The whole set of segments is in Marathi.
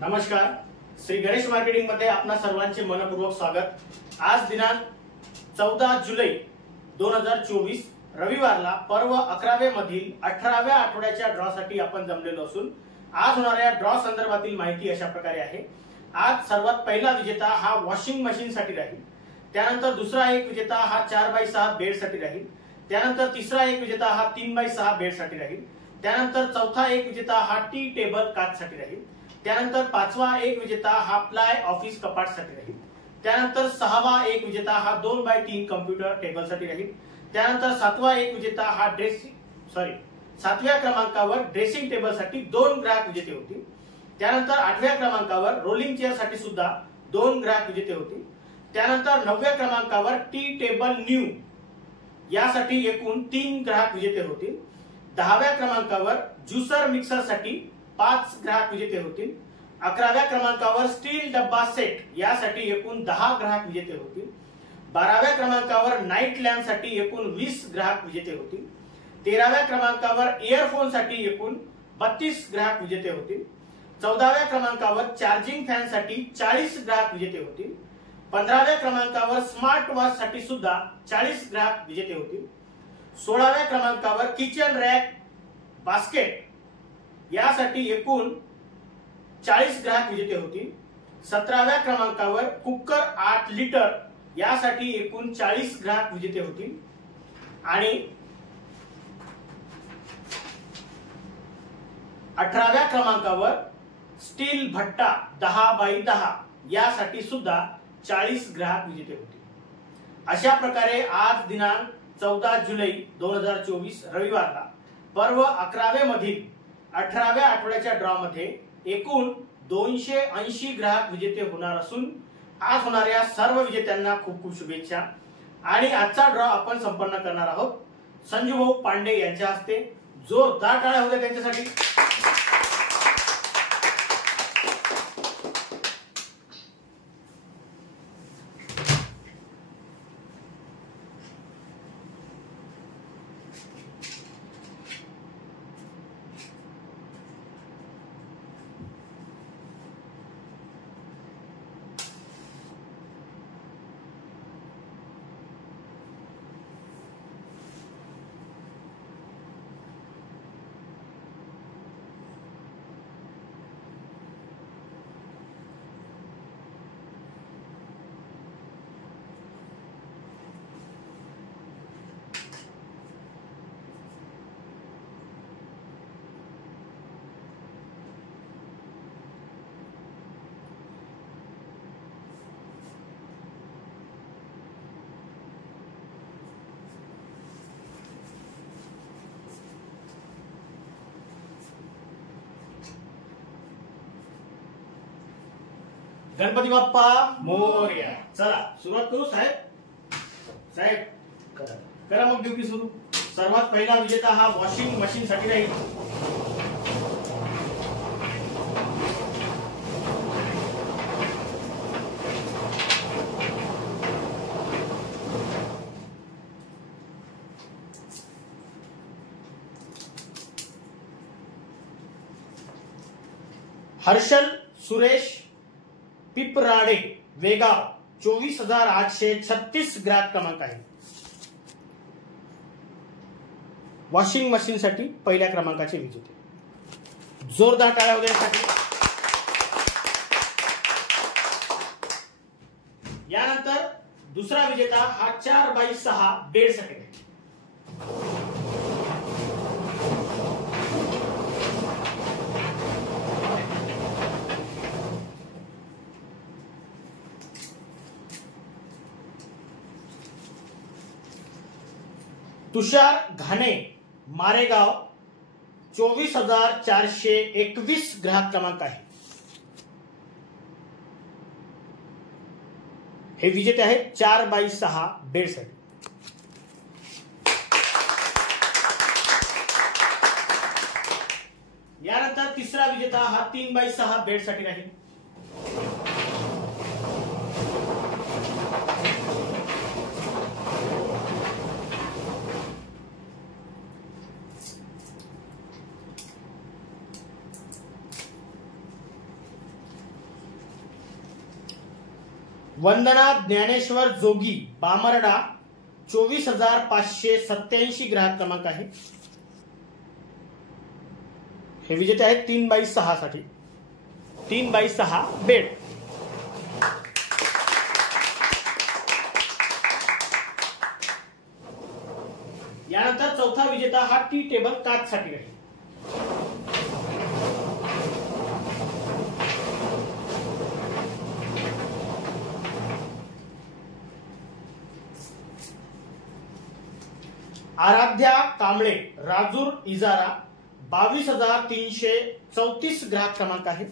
नमस्कार, श्री गणेश मार्केटिंग मध्ये आपणा सर्वांचे मनपूर्वक स्वागत। आज दिनांक 14 जुलै 2024 रविवारला पर्व 11वे मधील 18व्या आठवड्याच्या ड्रॉ साठी आपण जमलेलो असून आज होणाऱ्या ड्रॉ संदर्भातील माहिती अशा प्रकारे आहे। आज सर्वात पहिला विजेता हा वॉशिंग मशीन साठी राहील, त्यानंतर दुसरा एक विजेता हा 4x6 बेड साठी राहील, त्यानंतर तिसरा एक विजेता हा 3x6 बेड साठी राहील, त्यानंतर चौथा एक विजेता हा टी टेबल काच साठी राहील, त्यानंतर पाचवा एक विजेता हा प्लाय ऑफिस कपाट साठी राहील, त्यानंतर सहावा एक विजेता हा 2x3 कम्प्युटर टेबल साठी राहील, त्यानंतर सातवा एक विजेता हा सातव्या क्रमांकावर ड्रेसिंग टेबल साठी 2 ग्राहक विजेते होतील, त्यानंतर 8व्या क्रमांकावर रोलिंग चेअर साठी सुद्धा 2 ग्राहक विजेते होतील, त्यानंतर 9व्या क्रमांकावर टी टेबल न्यू यासाठी एकूण 3 ग्राहक विजेते होतील, 10व्या क्रमांकावर ज्युसर मिक्सर साठी 5 ग्राहक विजेते होतील, 11व्या क्रमांकावर स्टील डब्बा सेट यासाठी एकूण 10 ग्राहक विजेते होतील, 12व्या क्रमांकावर नाईट लॅम्प साठी एकूण 20 ग्राहक विजेते होतील, 13व्या क्रमांकावर इयरफोन साठी एकूण 32 ग्राहक विजेते होतील, 14व्या क्रमांकावर चार्जिंग फॅन साठी 40 ग्राहक विजेते होतील, 15व्या क्रमांकावर स्मार्ट वॉच साठी सुद्धा 40 ग्राहक विजेते होतील, 16व्या क्रमांकावर किचन रॅक बास्केट यासाठी एकूण 40 ग्राहक विजेते होतील, 17व्या क्रमांकावर कुकर 8 लिटर यासाठी एकूण 40 ग्राहक विजेते होतील आणि 18व्या क्रमांकावर स्टील भट्टा 10x10 यासाठी सुद्धा 40 ग्राहक विजेते होतील। अशा प्रकारे आज दिनांक 14 जुलै 2024 रविवारला पर्व 11वे मधील 18व्या आठवड्याच्या ड्रॉ मध्ये एकूण 280 ग्राहक विजेते होणार असून आज होणाऱ्या सर्व विजेत्यांना खूप खूप शुभेच्छा। आणि आजचा ड्रॉ आपण संपन्न करणार आहोत संजू भाऊ पांडे यांच्या हस्ते। जोरदार टाळ्या होत्या त्यांच्यासाठी। गणपती बाप्पा मोरया। चला सुरुवात करू साहेब करा मग ड्युटी सुरू। सर्वात पहिला विजेता हा वॉशिंग मशीन साठी राहील। हर्षल सुरेश पिपराडे वेगाव 24,836 ग्राहक क्रमांक आहे। वॉशिंग मशीन साठी पहिल्या क्रमांकाचे विजेते। जोरदार टाळ्या होत्या यासाठी। यानंतर दुसरा विजेता हा 4x6 बेड साठी आहे। तुषार घाणे मारेगाव 24,421 ग्राहक क्रमांक आहे। हे विजेते आहेत 4x6 बेड साठी। यानंतर तिसरा विजेता हा 3x6 बेड साठी राहील। वंदना ज्ञानेश्वर जोगी बामर्डा 24,587 ग्राहक क्रमांक आहे. हे विजेते आहेत 3x6 साठी. 3x6 bed. यानंतर चौथा विजेता हा टी टेबल काच साठी आहे. आराध्या कांबळे राजूर इजारा 22,334 ग्राहक क्रमांक आहे.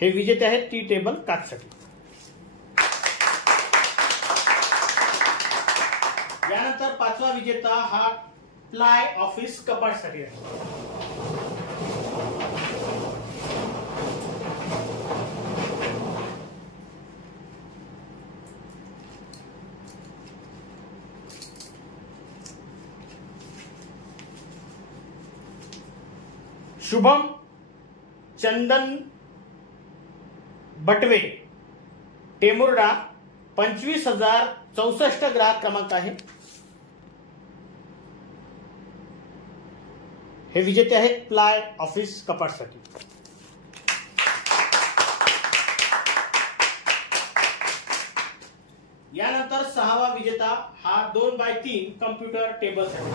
हे विजेते आहेत टी टेबल काच साठी. यानंतर पाचवा विजेता हा प्लाय ऑफिस कपाट साठी आहे. शुभम चंदन बटवे टेमुर्डा 25,064 ग्राहक क्रमांक आहे. हे विजेते आहेत प्लाय ऑफिस कपाटसाठी. यानंतर सहावा विजेता हा 2x3 कम्प्युटर टेबल साठी.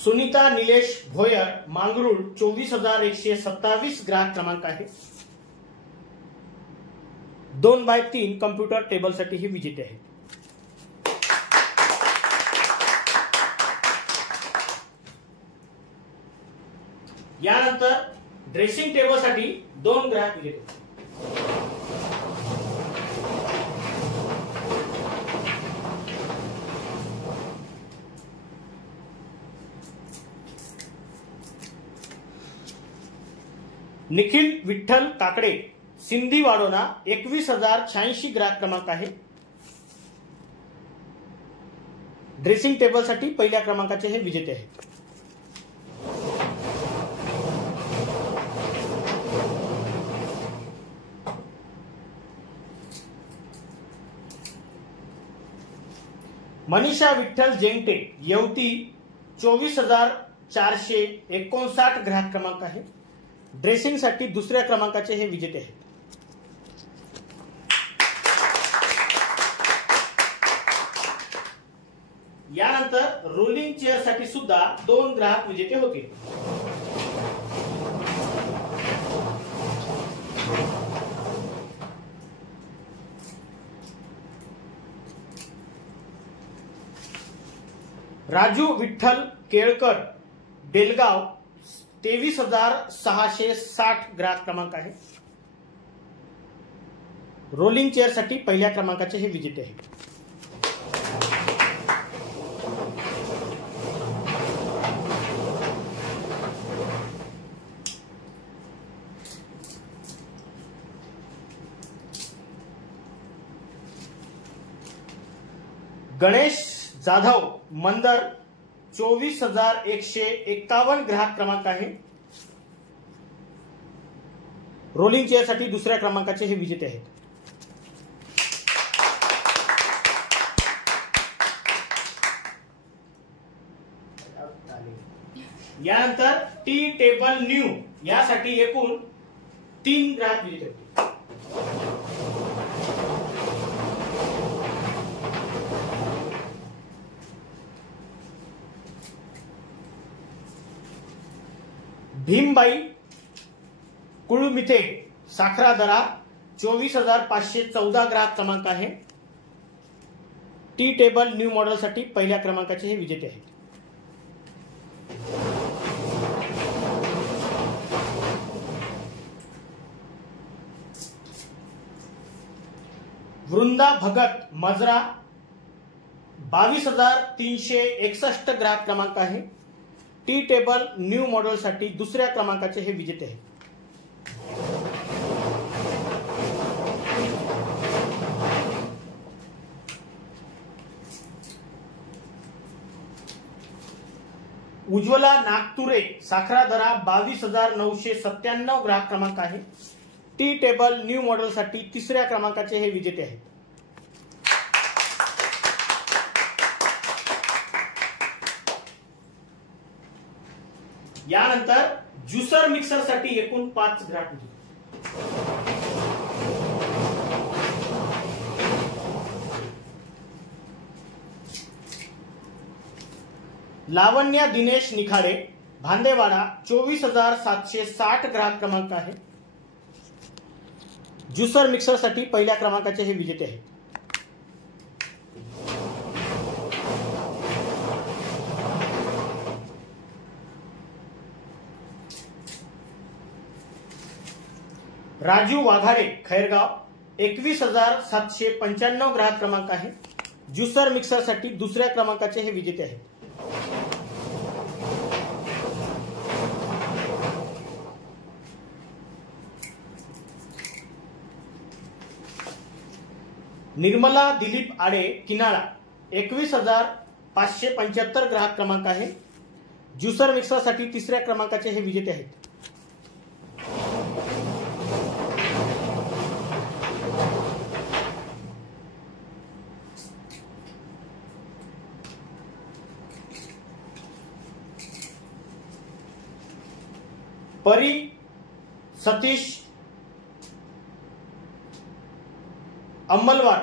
सुनीता निलेश भोयर मांगरूळ 24,127 ग्राहक क्रमांक आहे. 2x3 कम्प्युटर टेबल साठी ही विजेते आहे. यानंतर ड्रेसिंग टेबल साठी 2 ग्राहक विजेते. निखिल विठ्ठल काकडे सिंधी वाडोना 21,086 ग्राहक क्रमांक आहे. ड्रेसिंग टेबल साठी पहिल्या क्रमांकाचे हे विजेते आहेत. मनीषा विठ्ठल जेंगटे येवती 24,459 ग्राहक क्रमांक आहे. ड्रेसिंग साठी दुसऱ्या क्रमांकाचे हे विजेते आहेत. यानंतर रोलिंग चेअर साठी सुद्धा 2 ग्राहक विजेते होते. राजू विठ्ठल केळकर बेलगाव 23,660 ग्राहक क्रमांक आहे. रोलिंग चेअर साठी पहिल्या क्रमांकाचे हे विजेते आहेत. गणेश जाधव मंदर 24,151 ग्राहक क्रमांक आहे. रोलिंग चेअर साठी दुसऱ्या क्रमांकाचे हे विजेते आहेत. यानंतर टी टेबल न्यू यासाठी एकूण 3 ग्राहक विजेते होते. भीमबाई कुळमिथे साखरादरा 24,514 ग्राहक क्रमांक आहे. टी टेबल न्यू मॉडेल साठी पहिल्या क्रमांकाचे हे विजेते आहेत. वृंदा भगत मजरा 22,361 ग्राहक क्रमांक आहे. टी टेबल न्यू मॉडेल साठी दुसऱ्या क्रमांकाचे हे विजेते आहेत. उज्ज्वला नागतुरे साखरादरा 22,997 ग्राहक क्रमांक आहे। टी टेबल न्यू मॉडेल साठी तिसऱ्या क्रमांकाचे हे विजेते आहेत। यानंतर ज्युसर मिक्सर साठी एकूण 5 ग्राहक होते। लावण्या दिनेश निखाडे भांदेवाडा 24,760 ग्राहक क्रमांक आहे। ज्युसर मिक्सर साठी पहिल्या क्रमांकाचे हे विजेते आहेत। राजू वाघाडे खैरगाव 21,795 ग्राहक क्रमांक आहे। ज्युसर मिक्सर साठी दुसऱ्या क्रमांकाचे हे विजेते आहेत। निर्मला दिलीप आडे किनाळा 21,575 ग्राहक क्रमांक आहे। ज्युसर मिक्सर साठी तिसऱ्या क्रमांकाचे हे विजेते आहेत। परी सतीश अलवलवार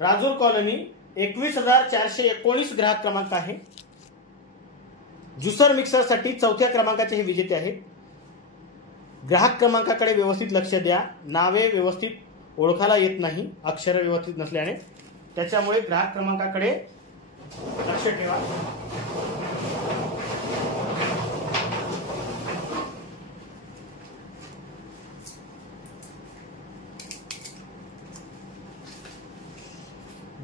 राजूर कॉलनी 21,419 ग्राहक क्रमांक आहे। ज्युसर मिक्सर साठी चौथ्या क्रमांकाचे हे विजेते आहेत। ग्राहक क्रमांकाकडे व्यवस्थित लक्ष द्या। नावे व्यवस्थित ओळखायला येत नाही अक्षर व्यवस्थित नसल्याने, त्याच्यामुळे ग्राहक क्रमांकाकडे लक्ष ठेवा।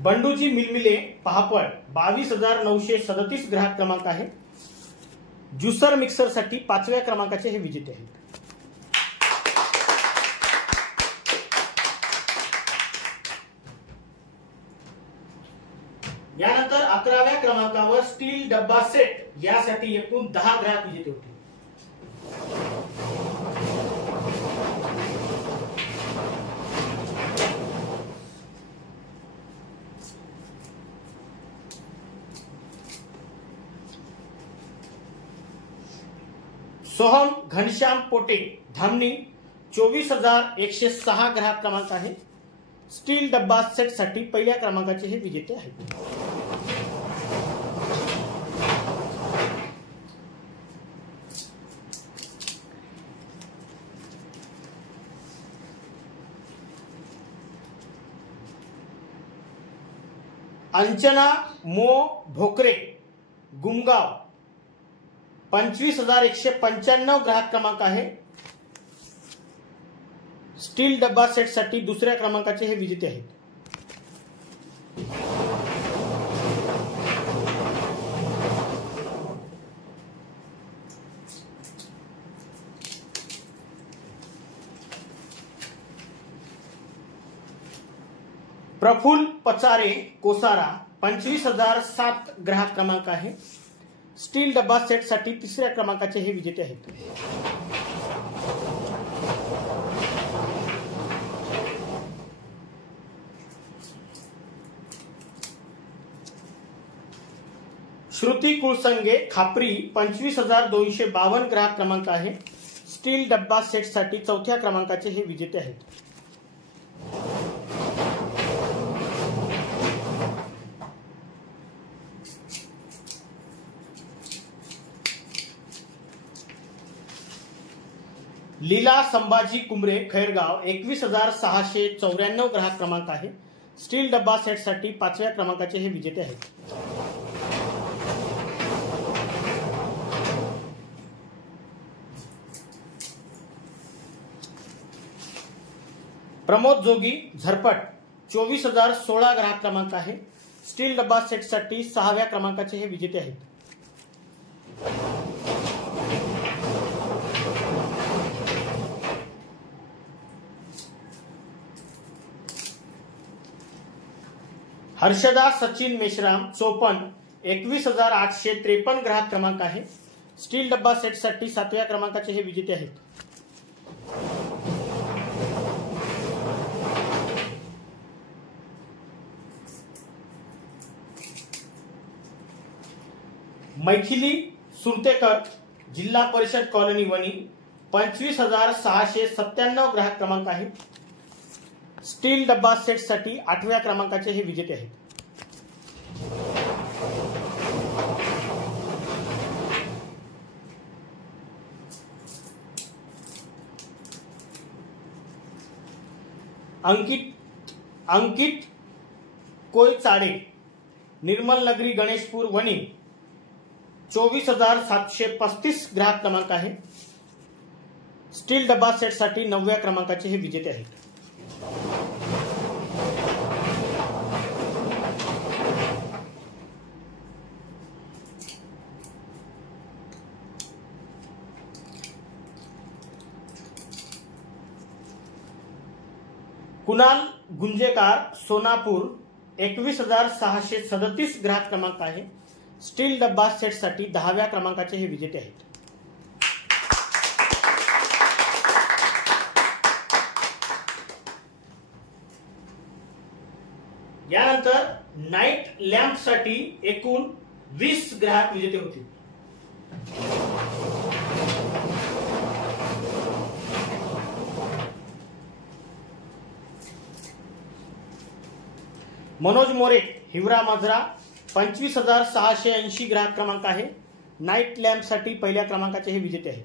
बंडूजी मिलमिले पहापळ 22,937 ग्राहक क्रमांक आहे। ज्युसर मिक्सर साठी 5व्या क्रमांकाचे हे विजेते आहेत। यानंतर 11व्या क्रमांकावर स्टील डब्बा सेट यासाठी एकूण 10 ग्राहक विजेते होते। सोहम घनश्याम पोटे धामणी 24,106 ग्राहक क्रमांक आहे। स्टील डब्बा सेट साठी पहिल्या क्रमांकाचे हे विजेते आहेत। अंजना मो भोकरे गुमगाव 25,195 ग्राहक क्रमांक आहे। स्टील डब्बा सेट साठी दुसऱ्या क्रमांकाचे हे विजेते आहेत। प्रफुल्ल पचारे कोसारा 25,007 ग्राहक क्रमांक आहे। स्टील डब्बा सेट साठी तिसऱ्या क्रमांकाचे हे विजेते आहेत। श्रुती कुळसंगे खापरी 25,252 ग्राहक क्रमांक आहे। स्टील डब्बा सेट साठी चौथ्या क्रमांकाचे हे विजेते आहेत। लीला संभाजी कुमरे खैरगाव 21,694 ग्राहक क्रमांक आहे। स्टील डब्बा सेट साठी 5व्या क्रमांकाचे हे विजेते आहेत। प्रमोद जोगी झरपट 24,016 ग्राहक क्रमांक आहे। स्टील डब्बा सेट साठी 6व्या क्रमांकाचे हे विजेते आहेत। हर्षदा सचिन मेश्राम 54 21,853 ग्राहक क्रमांक आहे। स्टील डब्बा सेटसाठी 7व्या क्रमांकाचे हे विजेते आहेत। मैथिली सुरतेकर, जिल्हा परिषद कॉलनी वणी, 25,697 ग्राहक क्रमांक आहे। स्टील डब्बा सेटसाठी 8व्या क्रमांकाचे हे विजेते आहेत। अंकित कोयचाडे, निर्मल नगरी, गणेशपूर वणी, 24,735 ग्राहक क्रमांक आहे। स्टील डब्बा सेटसाठी 9व्या क्रमांकाचे हे विजेते आहेत। कुणाल गुंजेकार, सोनापूर, 21,637 ग्राहक क्रमांक आहे। स्टील डब्बा सेटसाठी 10व्या क्रमांकाचे हे विजेते आहेत। यानंतर नाईट लॅम्प साठी एकूण 20 ग्राहक विजेते होते। मनोज मोरे, हिवरा माजरा, 25,680 ग्राहक क्रमांक आहे। नाईट लॅम्प साठी पहिल्या क्रमांकाचे हे विजेते आहेत।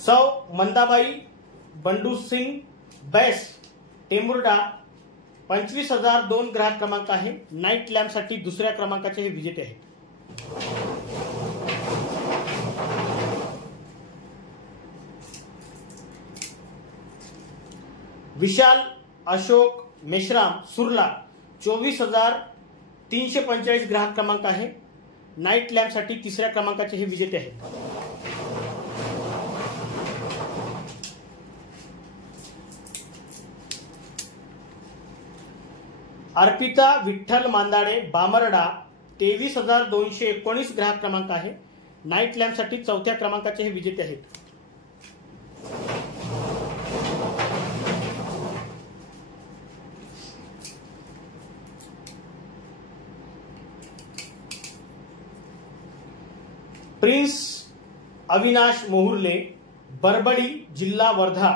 सौ मंदाबाई बंडू सिंग बैस, टेमुर्डा, 25,002 ग्राहक क्रमांक आहे। नाईट लॅम्प साठी दुसऱ्या क्रमांकाचे हे विजेते आहेत। विशाल अशोक मेश्राम, सुरला, 24,345 ग्राहक क्रमांक आहे। नाईट लॅम्प साठी तिसऱ्या क्रमांकाचे हे विजेते आहेत। अर्पिता विठ्ठल मांदाडे, बामरडा, 23,219 ग्राहक क्रमांक आहे। नाईट लॅम्प साठी चौथ्या क्रमांकाचे हे विजेते आहेत। प्रिन्स अविनाश मोहुर्ले, बरबडी, जिल्हा वर्धा,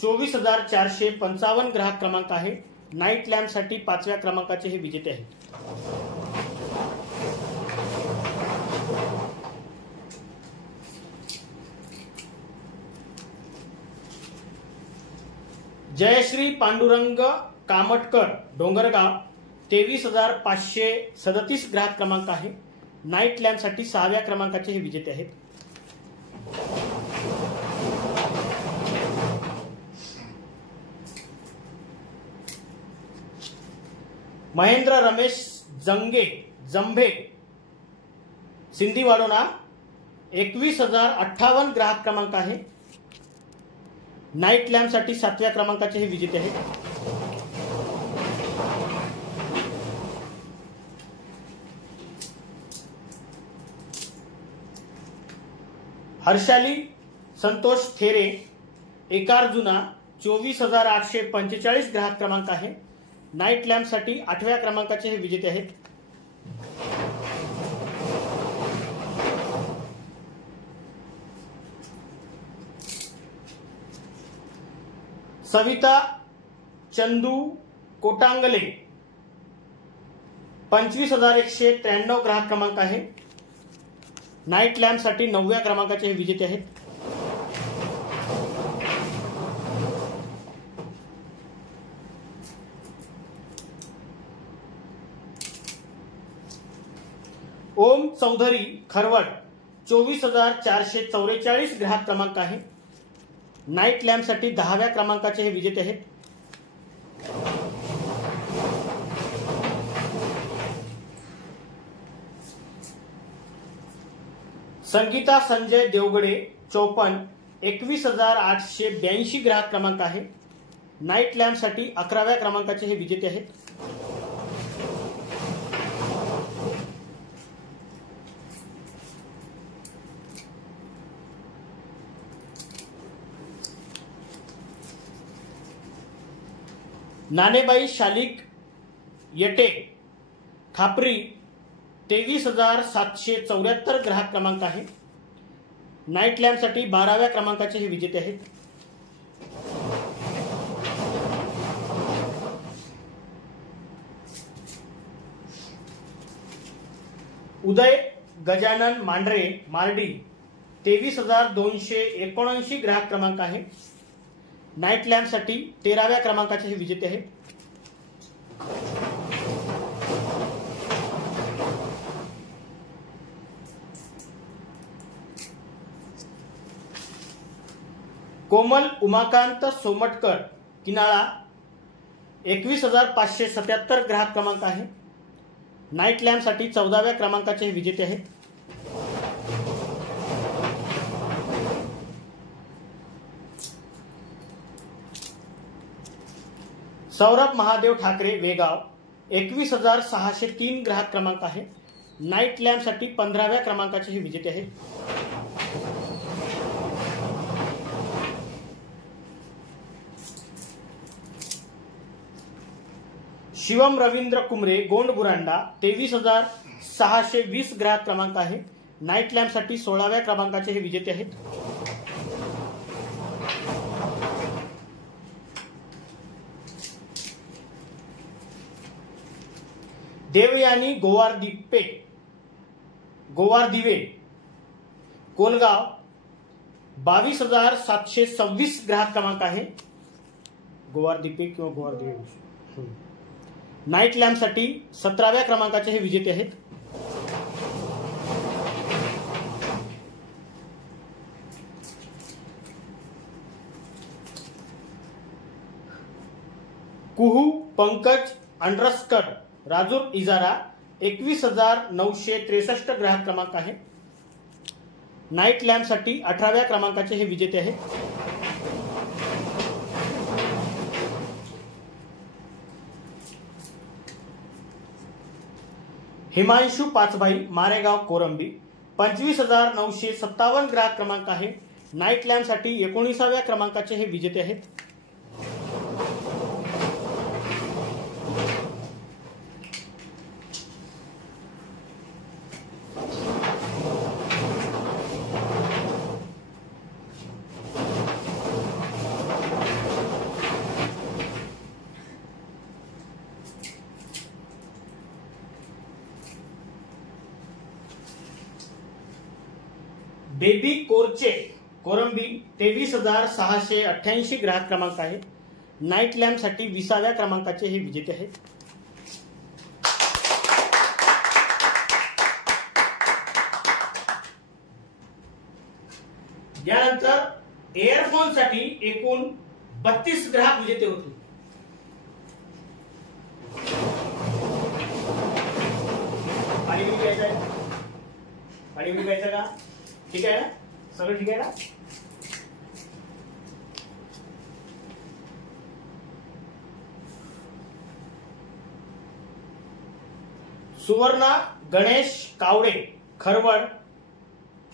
24,455 ग्राहक क्रमांक आहे। नाईट लॅम्प साठी 5व्या क्रमांकाचे हे विजेते आहेत। जयश्री पांडुरंग कामटकर, डोंगरगाव, 23,537 ग्राहक क्रमांक आहे। नाईट लॅम्प साठी 6व्या क्रमांकाचे हे विजेते आहेत। महेंद्र रमेश जंभे, सिंधीवाडोना, 21,058 ग्राहक क्रमांक आहे। नाईट लॅम्प साठी 7व्या क्रमांकाचे हे विजेते आहेत। हर्षाली संतोष थेरे, एकारजुना, 24,845 ग्राहक क्रमांक आहे। नाईट लॅम्प साठी 8व्या क्रमांकाचे हे विजेते आहेत। सविता चंदू कोटांगले, 25,193 ग्राहक क्रमांक आहे। नाईट लॅम्प साठी 9व्या क्रमांकाचे हे विजेते आहेत। ओम चौधरी, खरवड, 24,444 ग्राहक क्रमांक आहे। नाईट लॅम्प साठी 10व्या क्रमांकाचे हे विजेते आहेत। संगीता संजय देवगडे, 54, 21,882 ग्राहक क्रमांक आहे। नाईट लॅम्प साठी 11व्या क्रमांकाचे हे विजेते आहेत। नानेबाई शालिक येटे खापरी 23,774 ग्राहक क्रमांक आहे। नाईट लॅम्प साठी 12व्या क्रमांकाचे हे विजेते आहेत। उदय गजानन मांढरे मार्डी 23,279 ग्राहक क्रमांक आहे। नाईट लॅम्प साठी 13व्या क्रमांकाचे हे विजेते आहेत। कोमल उमाकांत सोमटकर किनाळा 21,577 ग्राहक क्रमांक आहे। नाईट लॅम्प साठी 14व्या क्रमांकाचे हे विजेते आहेत। सौरभ महादेव ठाकरे वेगाव 21,603 ग्राहक क्रमांक आहे। नाईट लॅम्प साठी 15व्या क्रमांकाचे हे विजेते आहेत। शिवम रवींद्र कुमरे गोंड बुरांडा 23,620 ग्राहक क्रमांक आहे। नाईट लॅम्प साठी 16व्या क्रमांकाचे हे विजेते आहेत। देवयानी गोवारदिवे कोलगाव 22,726 ग्राहक क्रमांक आहे। गोवारदीपे किंवा गोवारदिवे। नाईट लॅम्प साठी 17व्या क्रमांकाचे हे विजेते आहेत। कुहू पंकज अंडरस्कर राजूर इजारा 21,963 ग्राहक क्रमांक आहे। नाईट लॅम्प साठी 18व्या क्रमांकाचे हे विजेते आहेत। हिमांशु पाचबाई मारेगाव कोरंबी 25,957 ग्राहक क्रमांक आहे। नाईट लॅम्प साठी 19व्या क्रमांकाचे हे विजेते आहेत। बेबी कोरचे कोरंबी 23,688 ग्राहक क्रमांक आहे। नाईट लॅम्प साठी 20व्या क्रमांकाचे हे विजेते आहेत। यानंतर एअरफोन साठी एकूण 32 ग्राहक विजेते होते। पाणी प्यायचं का? ठीक आहे ना? सगळं ठीक आहे ना? सुवर्णा गणेश कावडे खरवड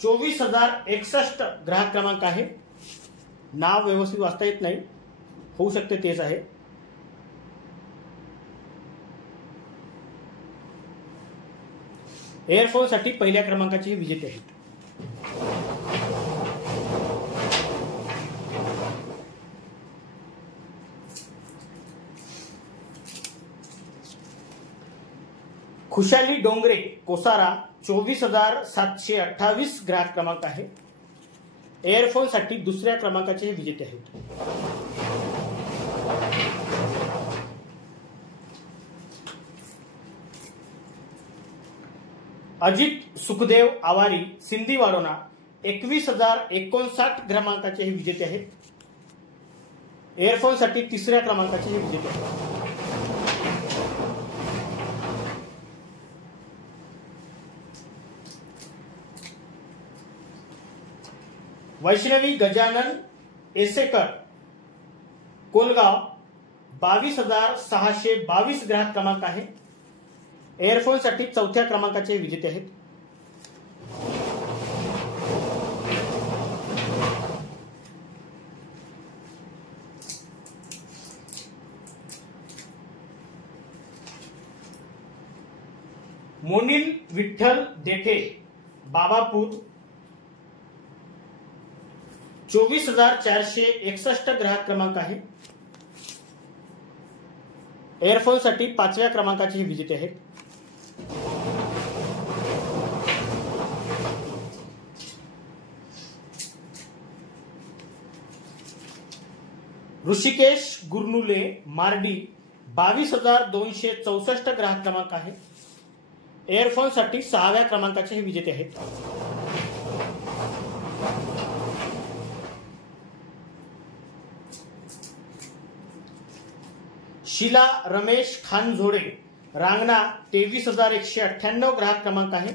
24,061 ग्राहक क्रमांक आहे। नाव व्यवस्थित वाचता येत नाही, होऊ शकते तेच आहे। एअरफोन साठी पहिल्या क्रमांकाचे विजेते आहेत। खुशाली डोंगरे कोसारा 24,728 ग्राहक क्रमांक आहे। एअरफोन साठी दुसऱ्या क्रमांकाचे हे विजेते आहेत। अजित सुखदेव आवारी सिंधी वाडोना 21,059 क्रमांकाचे हे विजेते आहेत। एअरफोन साठी तिसऱ्या क्रमांकाचे हे विजेते आहेत। वैष्णवी गजानन एसेकर कोलगाव 22,622 ग्राहक क्रमांक आहे। एअरफोन साठी 4थ्या क्रमांकाचे विजेते आहेत। मोनिल विठ्ठल देठे बाबापूर 24,461 ग्राहक क्रमांक आहे। एअरफोन साठी 5व्या क्रमांकाचे हे विजेते आहेत। ऋषिकेश गुरनुले मार्डी 22,264 ग्राहक क्रमांक आहे। एअरफोन साठी 6व्या क्रमांकाचे हे विजेते आहेत। शीला रमेश खानझोडे रांगणा 23,198 ग्राहक क्रमांक आहे।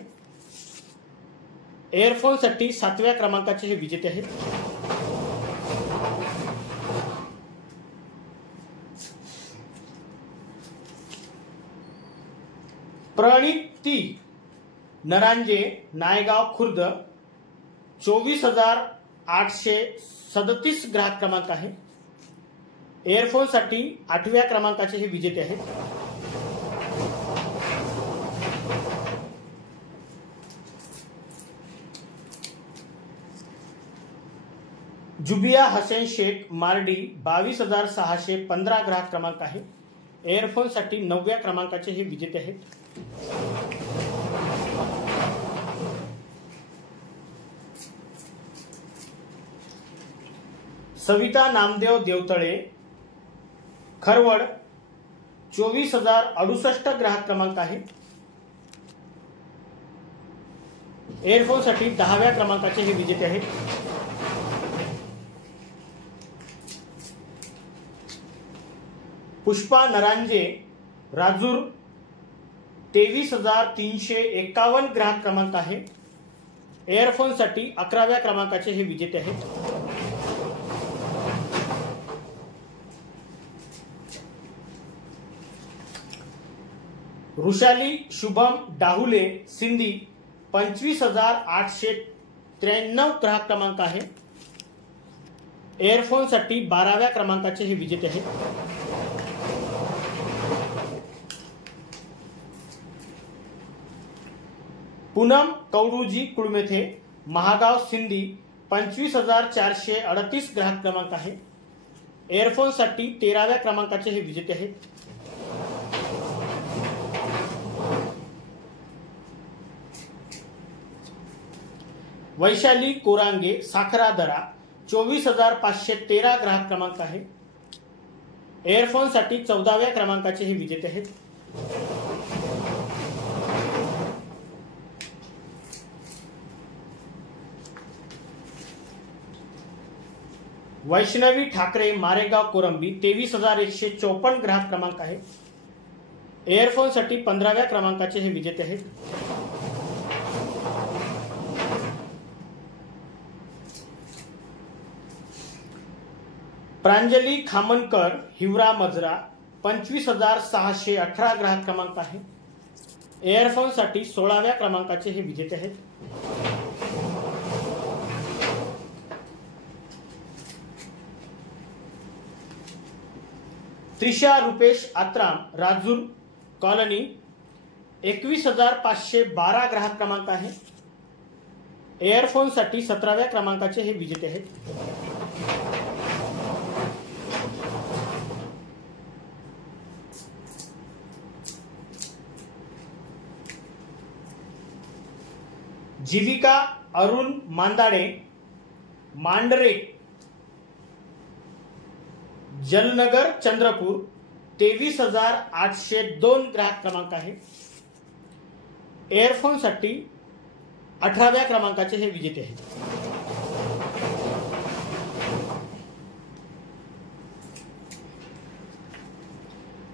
एअरफोन साठी 7व्या क्रमांकाचे हे विजेते आहेत। प्रणिती नरांजे नायगाव खुर्द 24,837 ग्राहक क्रमांक आहे। एअरफोन साठी 8व्या क्रमांकाचे हे विजेते आहेत। जुबिया हसन शेख मार्डी 22,615 ग्राहक क्रमांक आहे। एअरफोन साठी 9व्या क्रमांकाचे हे विजेते आहेत। सविता नामदेव देवतळे खरवड 24,068 ग्राहक क्रमांक आहे। एअरफोन साठी 10व्या क्रमांकाचे हे विजेते आहेत। पुष्पा नरांजे राजूर 23,351 ग्राहक क्रमांक आहे। एअरफोन साठी 11व्या क्रमांकाचे हे विजेते आहेत। वृषाली शुभम डाहुले सिंधी 25,893 ग्राहक क्रमांक आहे। एअरफोन साठी 12व्या क्रमांकाचे हे विजेते आहेत। पूनम कौडूजी कुळमेथे महागाव सिंधी 25,438 ग्राहक क्रमांक आहे। एअरफोन साठी 13व्या क्रमांकाचे हे विजेते आहेत। वैशाली कोरांगे साखरादरा 24,513 ग्राहक क्रमांक आहे। एअरफोन साठी 14व्या क्रमांकाचे हे विजेते आहेत। वैष्णवी ठाकरे मारेगाव कोरंबी 23,154 ग्राहक क्रमांक आहे। एअरफोन साठी 15व्या क्रमांकाचे हे विजेते आहेत। प्रांजली खामनकर हिवरा मजरा 25,618 ग्राहक क्रमांक आहे। एअरफोन साठी 16व्या क्रमांकाचे हे विजेते आहेत। त्रिशा रुपेश आत्राम राजूर कॉलनी 21,512 ग्राहक क्रमांक आहे। एअरफोन साठी 17व्या क्रमांकाचे हे विजेते आहेत। जीविका अरुण मांडरे जलनगर चंद्रपूर 23,802 ग्राहक क्रमांक आहे। एअरफोन साठी 18व्या क्रमांकाचे हे विजेते आहेत।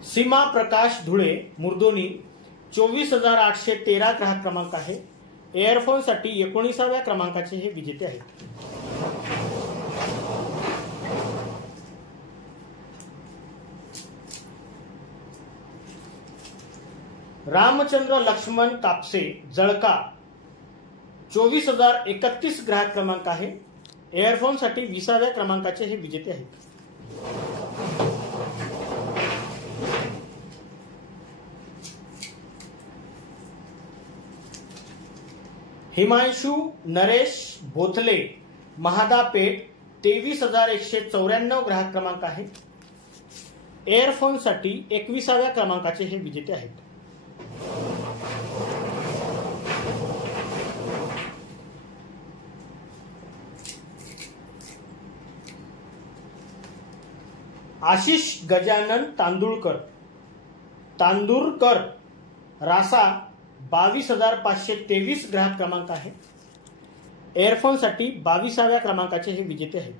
सीमा प्रकाश धुळे मुर्दोनी 24,813 ग्राहक क्रमांक आहे। एअरफोन साठी 19व्या क्रमांकाचे हे विजेते आहेत। रामचंद्र लक्ष्मण कापसे जळका 24,031 ग्राहक क्रमांक आहे. एअरफोन साठी 20व्या क्रमांकाचे हे विजेते आहेत. हिमांशु नरेश भोथले महादा पेठ 23,194 ग्राहक क्रमांक आहे. एअरफोन साठी 21व्या क्रमांकाचे हे विजेते आहेत. आशिष गजानन तांदूरकर रासा 22,523 ग्राहक क्रमांक आहे. एअरफोन साठी 22व्या क्रमांकाचे हे विजेते आहेत.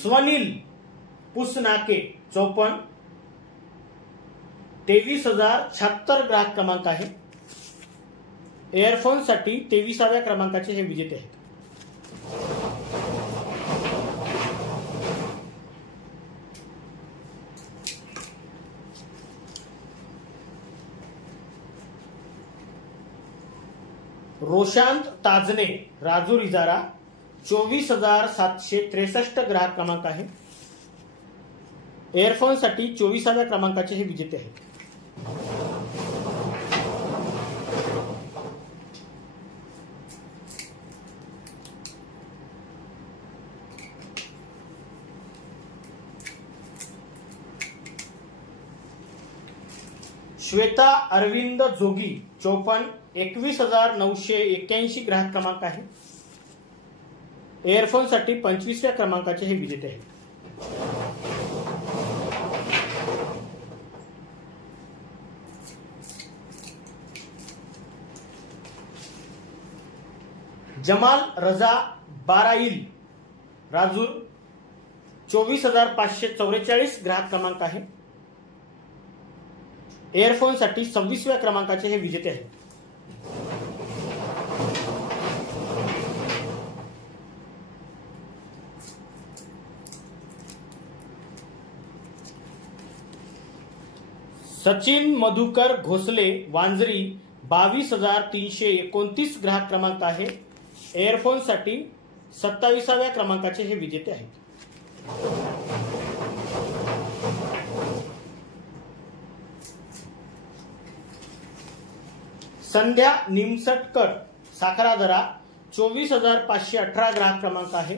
स्वनील पुसनाके 54 23,076 ग्राहक क्रमांक आहे. एअरफोन साठी 23व्या क्रमांकाचे हे विजेते आहेत. रोशांत ताजने राजूर इजारा 24,763 ग्राहक क्रमांक आहे. एअरफोन साठी 24व्या क्रमांकाचे हे विजेते आहेत. श्वेता अरविंद जोगी 54 21,981 ग्राहक क्रमांक आहे. एअरफोन साठी 25व्या क्रमांकाचे हे विजेते आहेत. जमाल रजा बाराईल राजूर 24,544 ग्राहक क्रमांक आहे. एअरफोन साठी 26व्या क्रमांकाचे हे विजेते आहेत. सचिन मधुकर घोसले वांजरी 22,329 ग्राहक क्रमांक आहे. एअरफोन साठी 27व्या क्रमांकाचे हे विजेते आहेत. संध्या निमसटकर साखरादरा 24,518 ग्राहक क्रमांक आहे.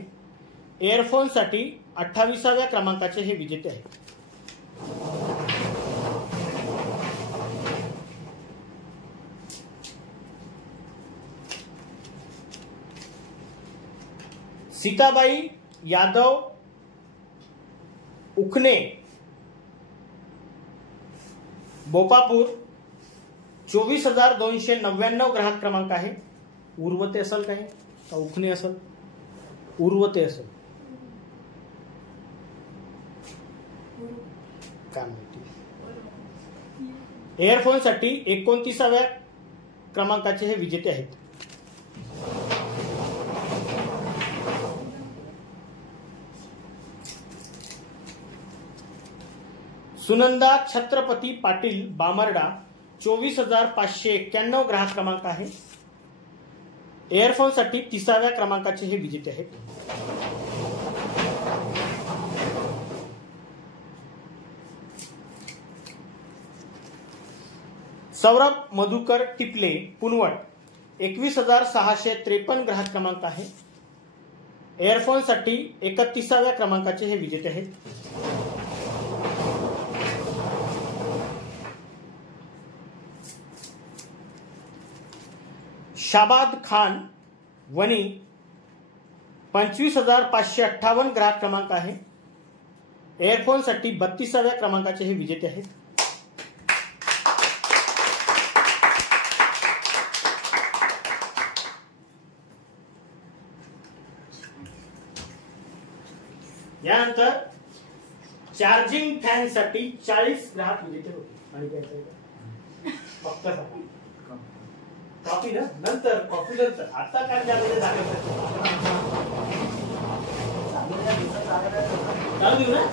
एअरफोन साठी 28व्या क्रमांकाचे हे विजेते आहेत. सीताबाई यादव उखने बोपापूर 24,299 ग्राहक क्रमांक आहे. उर्वते असेल काय का उखने असेल? उर्वते असेल काय माहिती. एअरफोन साठी 29व्या क्रमांकाचे हे विजेते आहेत. सुनंदा छत्रपती पाटील बामर्डा 24,591 ग्राहक क्रमांक आहे. एअरफोन साठी 30व्या क्रमांकाचे हे विजेते आहेत. सौरभ मधुकर टिपले पुनवट 21,653 ग्राहक क्रमांक आहे. एअरफोन साठी 31व्या क्रमांकाचे हे विजेते आहेत. शाबाद खान वनी 25,558 ग्राहक क्रमांक आहे. एअरफोन साठी 32व्या क्रमांकाचे हे विजेते आहेत. यानंतर चार्जिंग फॅन साठी 40 ग्राहक विजेते होते. आणि फक्त कॉफी ना नंतर कॉफी नंतर आता काय चालू देऊ ना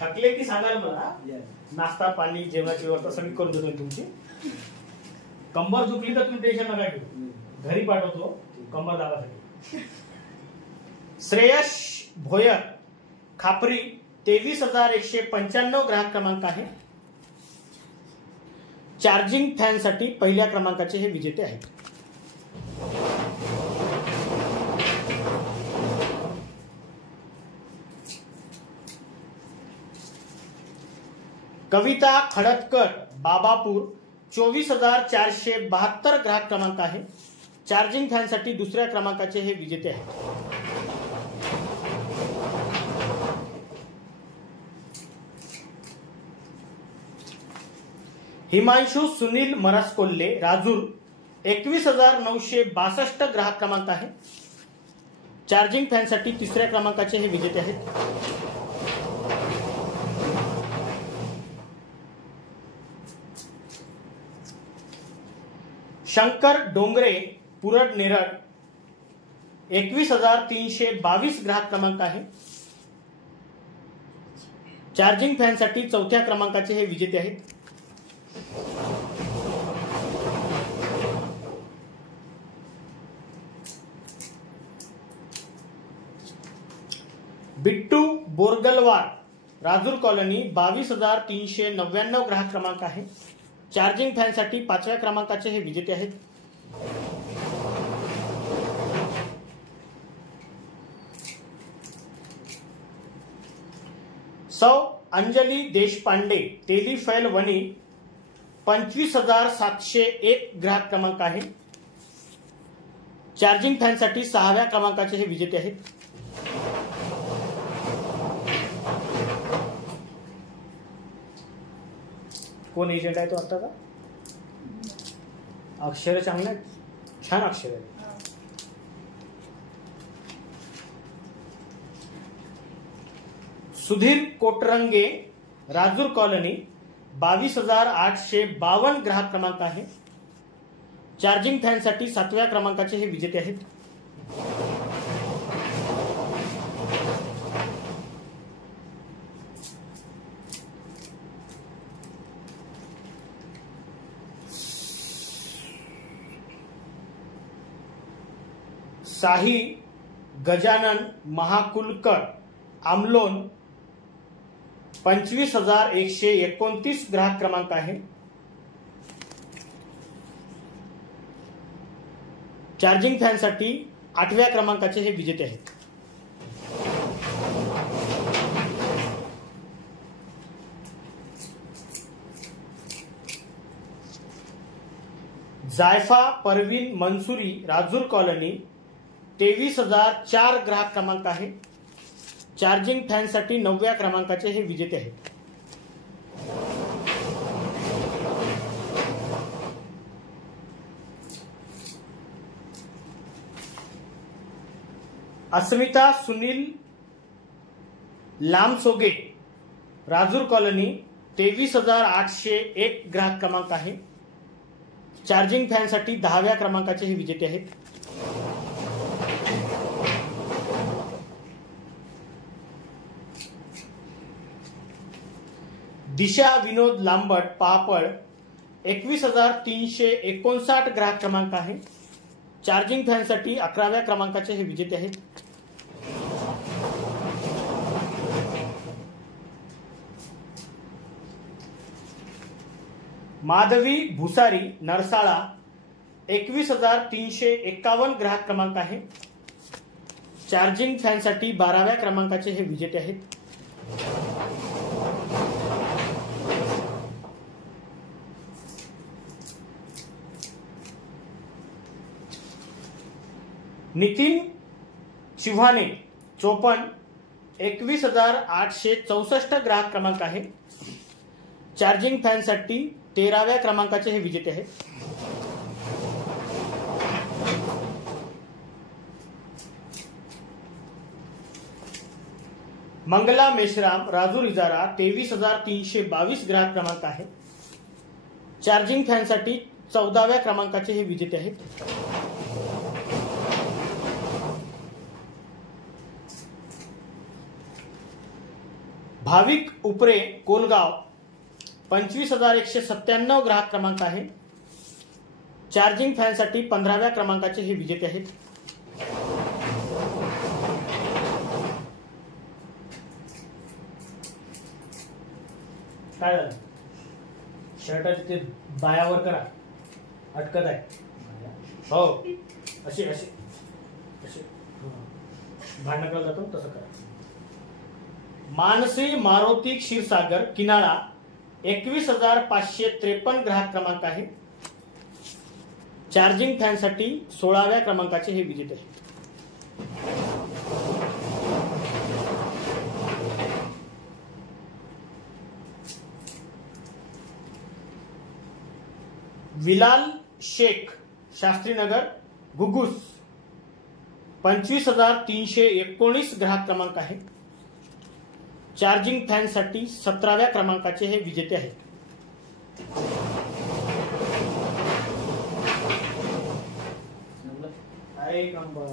थकले की सांगाल मला नाश्ता पाणी जेवणाची व्यवस्था सगळी करून देतो तुमची कंबर झुकली तर तुम्ही टेन्शन नका घेऊ घरी पाठवतो कंबर दाबासाठी श्रेयश भोयर खापरी 23,195 ग्राहक क्रमांक आहे चार्जिंग फॅन साठी पहिल्या क्रमांकाचे हे विजेते आहेत कविता खडतकर बाबापूर 24,472 ग्राहक क्रमांक आहे चार्जिंग फॅन साठी दुसऱ्या क्रमांकाचे हे विजेते आहेत हिमांशु सुनील मरसकोल्हे राजूर 21,962 ग्राहक क्रमांक आहे चार्जिंग फॅन साठी तिसऱ्या क्रमांकाचे हे विजेते आहेत शंकर डोंगरे पुरड नेरळ 21,322 ग्राहक क्रमांक आहे चार्जिंग फॅन साठी चौथ्या क्रमांकाचे हे विजेते आहेत बिट्टू बोरगलवार राजूर कॉलनी 22,399 ग्राहक क्रमांक आहे चार्जिंग फॅन साठी पाचव्या क्रमांकाचे हे विजेते आहेत सौ अंजली देशपांडे तेलीफैल वनी 25,701 ग्राहक क्रमांक आहे चार्जिंग फॅन साठी सहाव्या क्रमांकाचे हे विजेते आहेत कोण एजंट आहे तो आता का अक्षर चांगले आहेत छान अक्षर आहे सुधीर कोटरंगे राजूर कॉलनी 22,852 ग्राहक क्रमांक आहे चार्जिंग फॅन साठी सातव्या क्रमांकाचे हे विजेते आहेत साही गजानन महाकुलकर आमलोन 25,129 ग्राहक क्रमांक आहे चार्जिंग फॅन साठी आठव्या क्रमांकाचे हे विजेते आहेत जायफा परवीन मंसुरी राजूर कॉलनी 23,004 ग्राहक क्रमांक आहे चार्जिंग फॅन साठी नवव्या क्रमांकाचे हे विजेते आहेत अस्मिता सुनील लामसोगे राजूर कॉलनी 23,801 ग्राहक क्रमांक आहे चार्जिंग फॅन साठी 10व्या क्रमांकाचे हे विजेते आहेत दिशा विनोद लांबट पापड 21,359 ग्राहक क्रमांक आहे चार्जिंग फॅन साठी 11व्या क्रमांकाचे हे विजेते आहेत माधवी भुसारी नरसाळा 21,351 ग्राहक क्रमांक आहे चार्जिंग फॅन साठी 12व्या क्रमांकाचे हे विजेते आहेत नितीन चिव्हाणे 54 21,864 ग्राहक क्रमांक आहे चार्जिंग फॅन साठी 13व्या क्रमांकाचे हे विजेते आहेत मंगला मेश्राम राजूर इजारा 23,322 ग्राहक क्रमांक आहे. चार्जिंग फॅनसाठी 14व्या क्रमांकाचे हे विजेते आहेत. भाविक उपरे कोलगाव 25,197 ग्राहक क्रमांक आहे. चार्जिंग फॅनसाठी 15व्या क्रमांकाचे हे विजेते आहेत. काय झालं? शर्टाचे ते बायावर करा, अटकत आहे. हो, असे असे असे भांडण करत जातो तसं करा. मानसी मारुती क्षीरसागर किनाळा 21,553 ग्राहक क्रमांक आहे. चार्जिंग फॅनसाठी 16व्या क्रमांकाचे हे विजेते आहेत. विलाल शेख शास्त्रीनगर घुगुस 25,319 ग्राहक क्रमांक आहे. चार्जिंग फॅनसाठी 17व्या क्रमांकाचे हे विजेते आहेत. एक नंबर,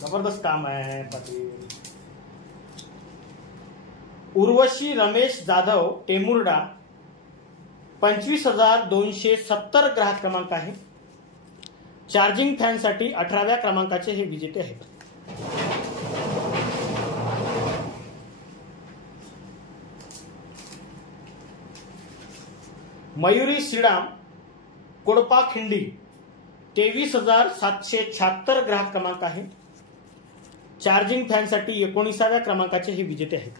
जबरदस्त काम आहे पाटील. उर्वशी रमेश जाधव टेमुर्डा 25,270 ग्राहक क्रमांक आहे. चार्जिंग फॅनसाठी 18व्या क्रमांकाचे हे विजेते आहेत. मयुरी श्रीराम कोडपा खिंडी 23,776 ग्राहक क्रमांक आहे. चार्जिंग फॅनसाठी 19व्या क्रमांकाचे हे विजेते आहेत.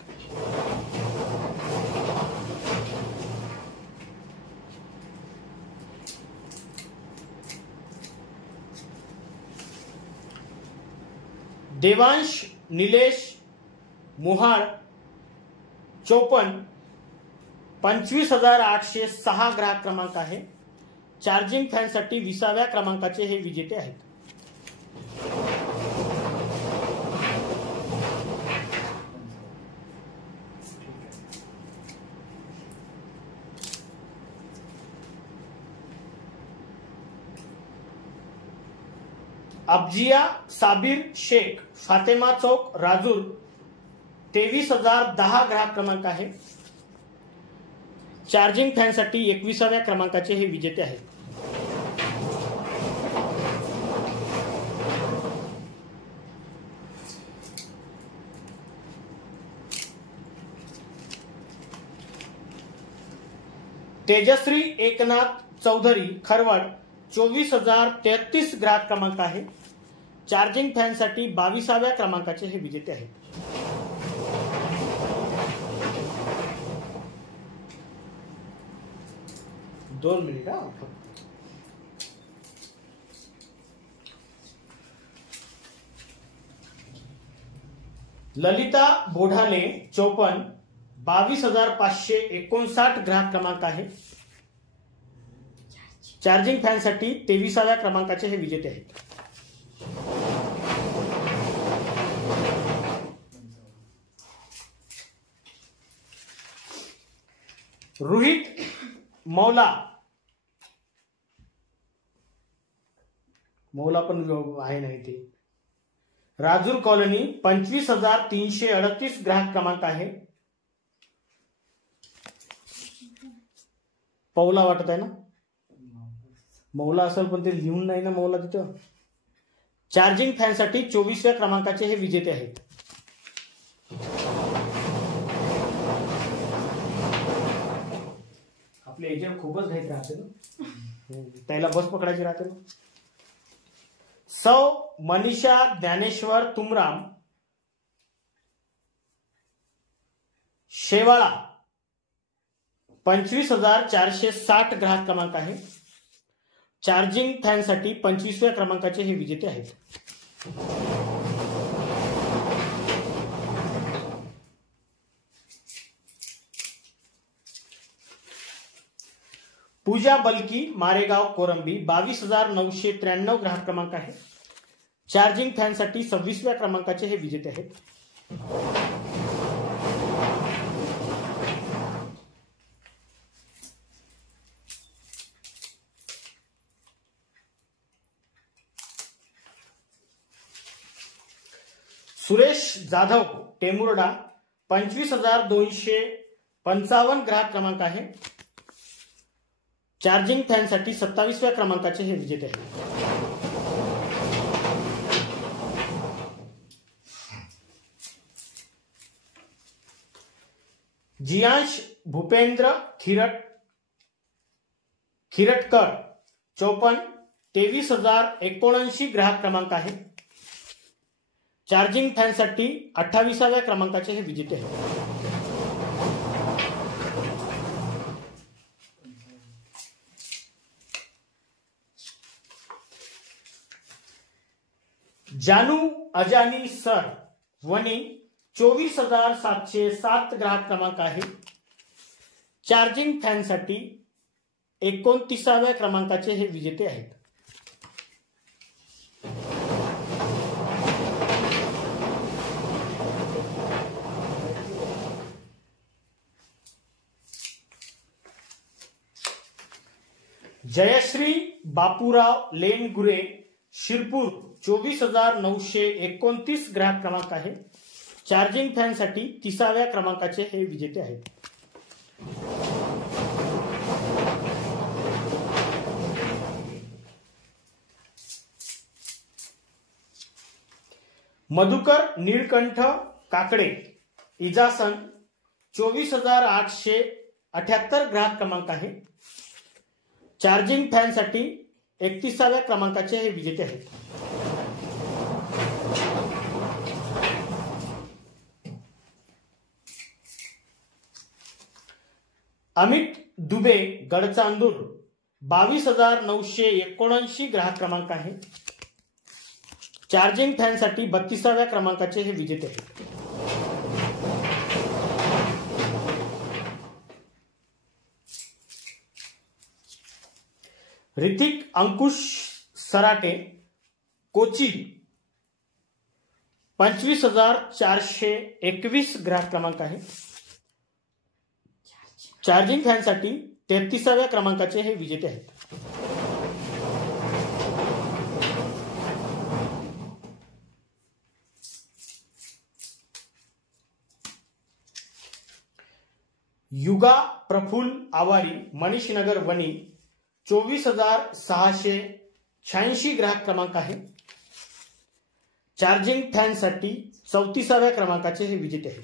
देवांश निलेश मुहाळ 54 25,806 ग्राहक क्रमांक आहे. चार्जिंग फॅनसाठी 20व्या क्रमांकाचे हे विजेते आहेत. अब्जिया साबिर शेख फातेमा चौक राजूर 23,010 ग्राहक क्रमांक आहे. चार्जिंग फॅनसाठी 21व्या क्रमांकाचे हे विजेते आहेत. तेजश्री एकनाथ चौधरी खरवड 24,033 ग्राहक क्रमांक आहे. चार्जिंग फॅनसाठी 22व्या क्रमांकाचे हे विजेते आहेत. दोन मिनिट. ललिता बोढाले 54 22,559 ग्राहक क्रमांक आहे. चार्जिंग फॅनसाठी 23व्या क्रमांकाचे हे विजेते आहेत. रोहित मौला पण आहे नाही ते. राजूर कॉलनी 25,338 ग्राहक क्रमांक आहे. पौला वाटत आहे ना, मौला असेल पण ते लिहून नाही ना मौला तिथं. चार्जिंग फॅनसाठी 24व्या क्रमांकाचे हे विजेते आहेत. आपले एजंट खूपच घाईत राहते ना, त्याला बस पकडायची राहते ना. सौ मनीषा ज्ञानेश्वर तुमराम शेवाळा 25,460 ग्राहक क्रमांक आहे. चार्जिंग फॅनसाठी 25व्या क्रमांकाचे हे विजेते आहेत. पूजा बलकी मारेगाव कोरंबी 22,993 ग्राहक क्रमांक आहे. चार्जिंग फॅनसाठी 26व्या क्रमांकाचे हे विजेते आहेत. सुरेश जाधव टेमुर्डा 25,255 ग्राहक क्रमांक आहे. चार्जिंग फॅनसाठी 27व्या क्रमांकाचे हे विजेते आहेत. जियांश भूपेंद्र खिरटकर 23,079 ग्राहक क्रमांक आहे. चार्जिंग फॅनसाठी 28व्या क्रमांकाचे हे विजेते आहेत. जानू अजानी सर वनी 24,707 ग्राहक क्रमांक आहे. चार्जिंग फॅनसाठी 29व्या क्रमांकाचे हे विजेते आहेत. जयश्री बापूराव लेनगुरे शिरपूर 24,929 ग्राहक क्रमांक आहे. चार्जिंग फॅनसाठी 30व्या क्रमांकाचे हे विजेते आहेत. मधुकर नीलकंठ काकडे इजासन 24,878 ग्राहक क्रमांक आहे. चार्जिंग फॅनसाठी 31व्या क्रमांकाचे हे विजेते आहेत. अमित दुबे गडचांदूर 22,979 ग्राहक क्रमांक आहे. चार्जिंग फॅनसाठी 32व्या क्रमांकाचे हे विजेते आहेत. ऋतिक अंकुश सराटे कोची 25,421 ग्राहक क्रमांक आहे. चार्जिंग फॅनसाठी 33व्या क्रमांकाचे हे विजेते आहेत. युगा प्रफुल्ल आवारी मनीषनगर वनी 24,686 ग्राहक क्रमांक आहे. चार्जिंग फॅनसाठी 34व्या क्रमांकाचे हे विजेते आहेत.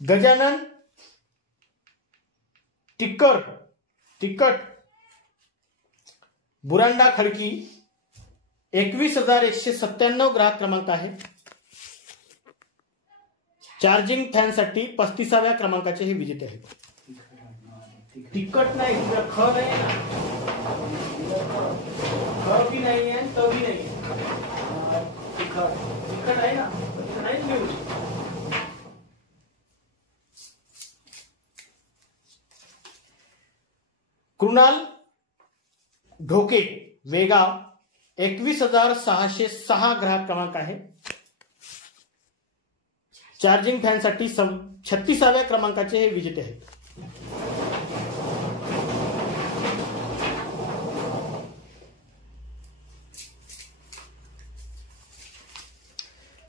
गजानन तिकट बुरांडा खडकी 21,197 ग्राहक क्रमांक आहे. चार्जिंग फॅनसाठी 35व्या क्रमांकाचे हे विजेते आहेत. तिकट नाही, ख नाही ना, ख भी नाही आहे, त भी नाही. तिकट आहे ना, नाही घेऊ. कृणाल ढोके वेगाव 21,606 ग्राहक क्रमांक आहे. चार्जिंग फॅनसाठी 36व्या क्रमांकाचे हे विजेते आहेत.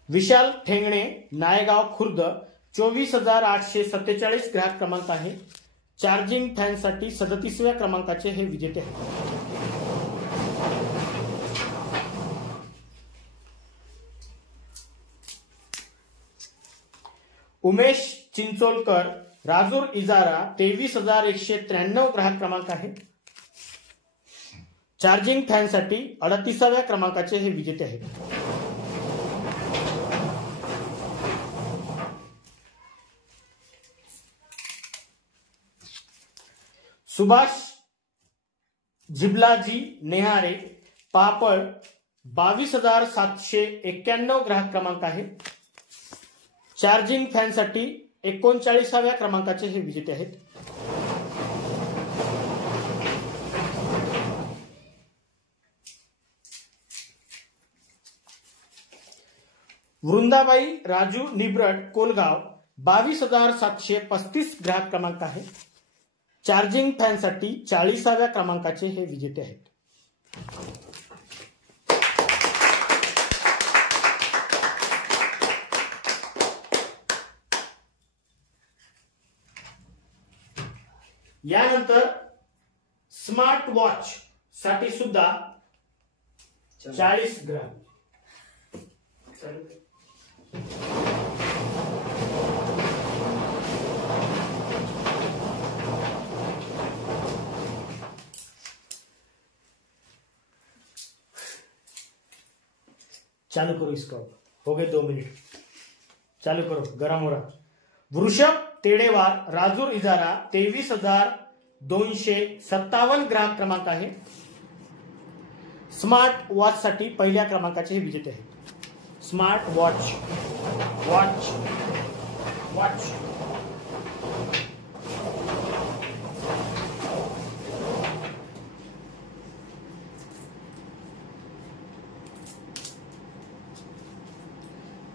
विशाल ठेंगणे नायगाव खुर्द 24,847 ग्राहक क्रमांक आहे. चार्जिंग फॅनसाठी 37व्या क्रमांकाचे हे विजेते आहेत. उमेश चिंचोलकर राजूर इजारा 23,193 ग्राहक क्रमांक आहे. चार्जिंग फॅनसाठी 38व्या क्रमांकाचे हे विजेते आहेत. सुभाष झिबलाजी नेहारे पापळ 22,791 ग्राहक क्रमांक आहे. चार्जिंग फॅनसाठी 39व्या क्रमांकाचे हे विजेते आहेत. वृंदाबाई राजू निब्रड कोलगाव 22,735 ग्राहक क्रमांक आहे. चार्जिंग फॅनसाठी 40व्या क्रमांकाचे हे विजेते आहेत. यानंतर स्मार्ट वॉच साठी सुद्धा 40 ग्राम. चालू करो इसको. हो गए 2 मिनट. चालू करो. गरम हो रहा. वृषभ तेडेवार राजूर इजारा 23,257 ग्राहक क्रमांक आहे. स्मार्ट वॉच साठी पहिल्या क्रमांकाचे हे विजेते आहेत. स्मार्ट वॉच वॉच वॉच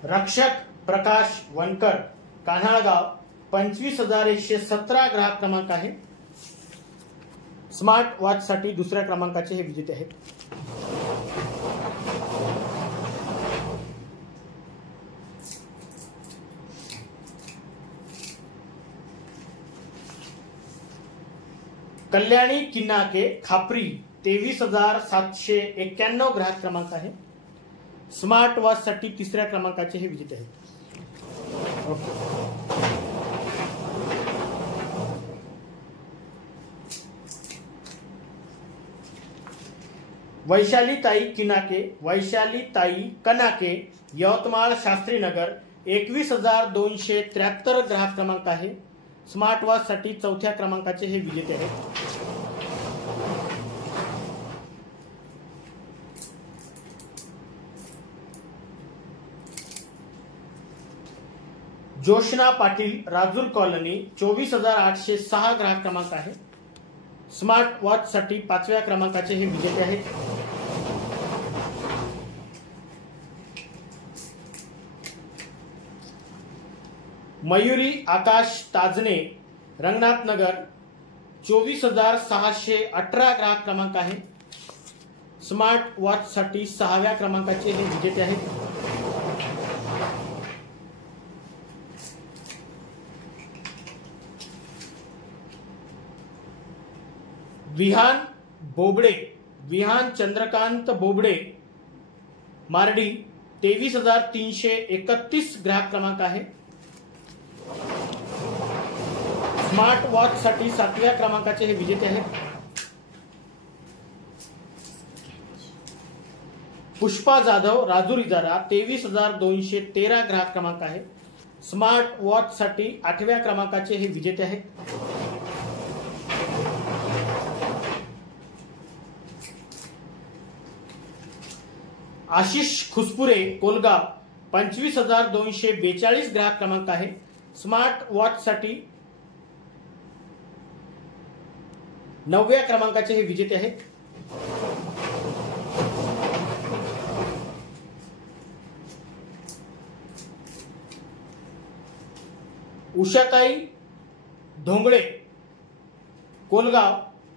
रक्षक प्रकाश वनकर कान्हाळगाव 25,117 ग्राहक क्रमांक आहे. स्मार्ट वॉच साठी दुसऱ्या क्रमांकाचे हे विजेते आहेत. कल्याणी किन्नाके खापरी 23,791 ग्राहक क्रमांक आहे. स्मार्ट वॉच साठी तिसऱ्या क्रमांकाचे हे विजेते आहेत. वैशालीताई किनाके वैशालीताई कनाके यवतमाळ शास्त्रीनगर 21,273 ग्राहक क्रमांक आहे. स्मार्ट वॉच साठी चौथ्या क्रमांकाचे हे विजेते आहेत. जोशना पाटील राजूर कॉलनी 24,806 ग्राहक क्रमांक आहे. स्मार्ट वॉच साठी 5व्या क्रमांकाचे हे विजेते आहेत. मयुरी आकाश ताजने रंगनाथनगर 24,618 ग्राहक क्रमांक आहे. स्मार्ट वॉच साठी 6व्या क्रमांकाचे हे विजेते आहेत. विहान बोबडे विहान चंद्रकांत बोबडे मार्डी 23,331 ग्राहक क्रमांक आहे. स्मार्ट वॉच साठी 7व्या क्रमांकाचे हे विजेते आहेत. पुष्पा जाधव राजूर इजारा 23,213 ग्राहक क्रमांक आहे. स्मार्ट वॉच साठी 8व्या क्रमांकाचे हे विजेते आहेत. आशिष खुसपुरे कोलगाव 25,242 ग्राहक क्रमांक आहे. स्मार्ट वॉच साठी 9व्या क्रमांकाचे हे विजेते आहेत. उषाताई धोंगळे कोलगाव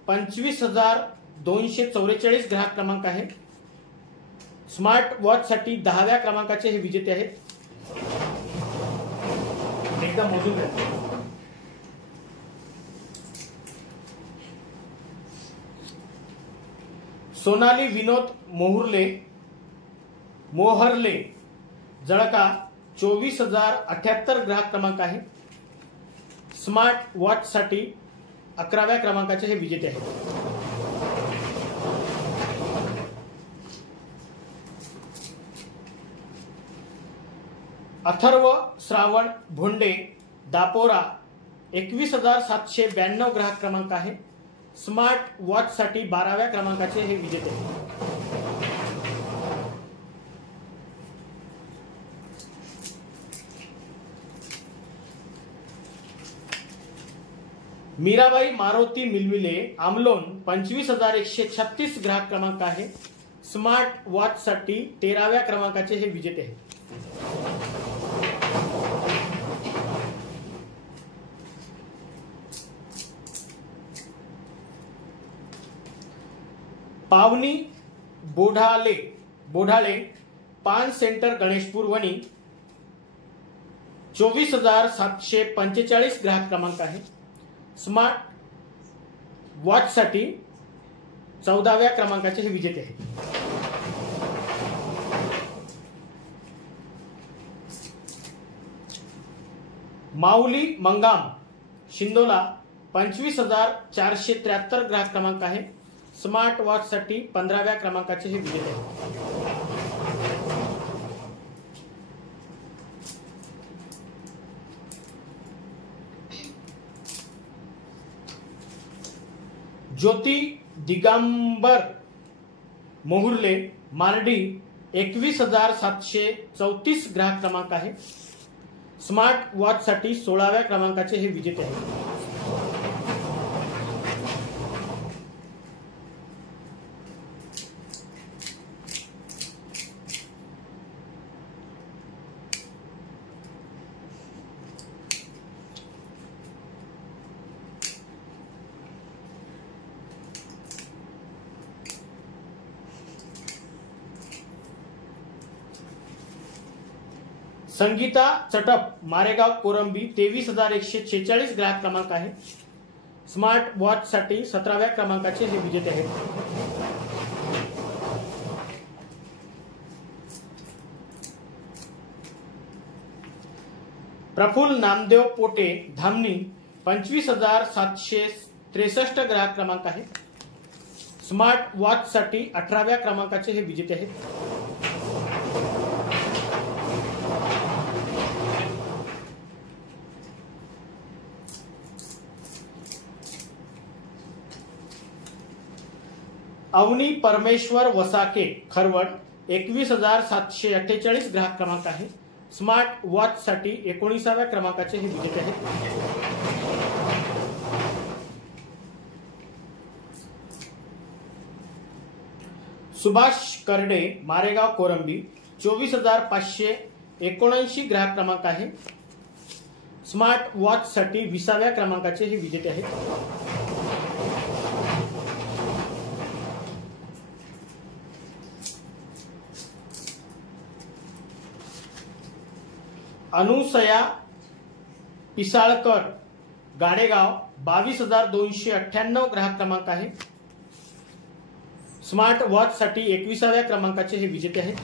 25,244 ग्राहक क्रमांक आहे. स्मार्ट वॉच साठी 10व्या क्रमांकाचे हे विजेते आहेत. एकदा मोजून घ्या. सोनाली विनोद मोहरले जळका 24,078 ग्राहक क्रमांक आहे. स्मार्ट वॉच साठी 11व्या क्रमांकाचे हे विजेते आहेत. अथर्व श्रावण भोंडे दापोरा 21,792 ग्राहक क्रमांक आहे. स्मार्ट वॉच साठी 12व्या क्रमांकाचे हे विजेते आहेत. मीराबाई मारुती मिलमिले आमलोन 25,136 ग्राहक क्रमांक आहे. स्मार्ट वॉच साठी 13व्या क्रमांकाचे हे विजेते आहेत. पावनी बोढाळे पान सेंटर गणेशपूर वणी 24,745 ग्राहक क्रमांक आहे। स्मार्ट वॉच साठी 14व्या क्रमांकाचे हे विजेते आहेत। माऊली मंगाम शिंदोला 25,473 ग्राहक क्रमांक आहे। स्मार्ट वॉच साठी 15व्या क्रमांकाचे हे विजेते आहेत। ज्योती दिगंबर मोहुर्ले मार्डी 21,734 ग्राहक क्रमांक आहे। स्मार्ट वॉच साठी 16व्या क्रमांकाचे हे विजेते आहेत। संगीता चटप मारेगाव कोरंबी 23,146 ग्राहक क्रमांक आहे। स्मार्ट वॉच साठी 17व्या क्रमांकाचे हे विजेते आहेत। प्रफुल्ल नामदेव पोटे धामणी 25,763 ग्राहक क्रमांक आहे। स्मार्ट वॉच साठी 18व्या क्रमांकाचे हे विजेते आहेत। अवनी परमेश्वर वसाके खरवड 21,748 ग्राहक क्रमांक आहे। स्मार्ट वॉच साठी 19व्या क्रमांकाचे हे विजेते आहेत। सुभाष करडे मारेगाव कोरंबी 24,579 ग्राहक क्रमांक आहे। स्मार्ट वॉच साठी 20व्या क्रमांकाचे हे विजेते आहेत। अनुसया पिसाळकर गाडेगाव 22,298 ग्राहक क्रमांक आहे। स्मार्ट वॉच साठी 21व्या क्रमांकाचे हे विजेते आहेत।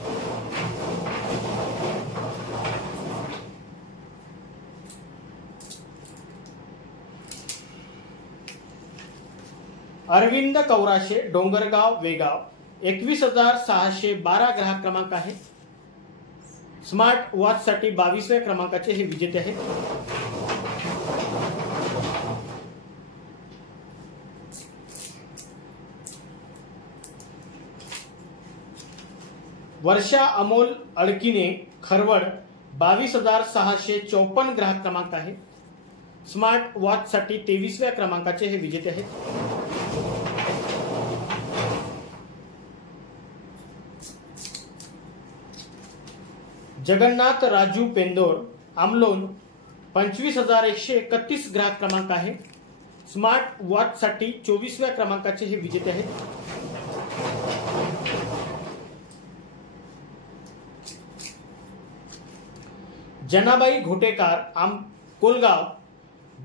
अरविंद कौराशे डोंगरगाव वेगाव 21,612 ग्राहक क्रमांक आहे। स्मार्ट वॉच साठी 22व्या क्रमांकाचे हे विजेते आहेत। वर्षा अमोल अळकिने खरवड 22,654 ग्राहक क्रमांक आहे। स्मार्ट वॉच साठी 23व्या क्रमांकाचे हे विजेते आहेत। जगन्नाथ राजू पेंदोर आमलोन 25,131 ग्राहक क्रमांक आहे। स्मार्ट वॉच साठी 24व्या क्रमांकाचे हे विजेते आहेत। जनाबाई घोटेकार कोलगाव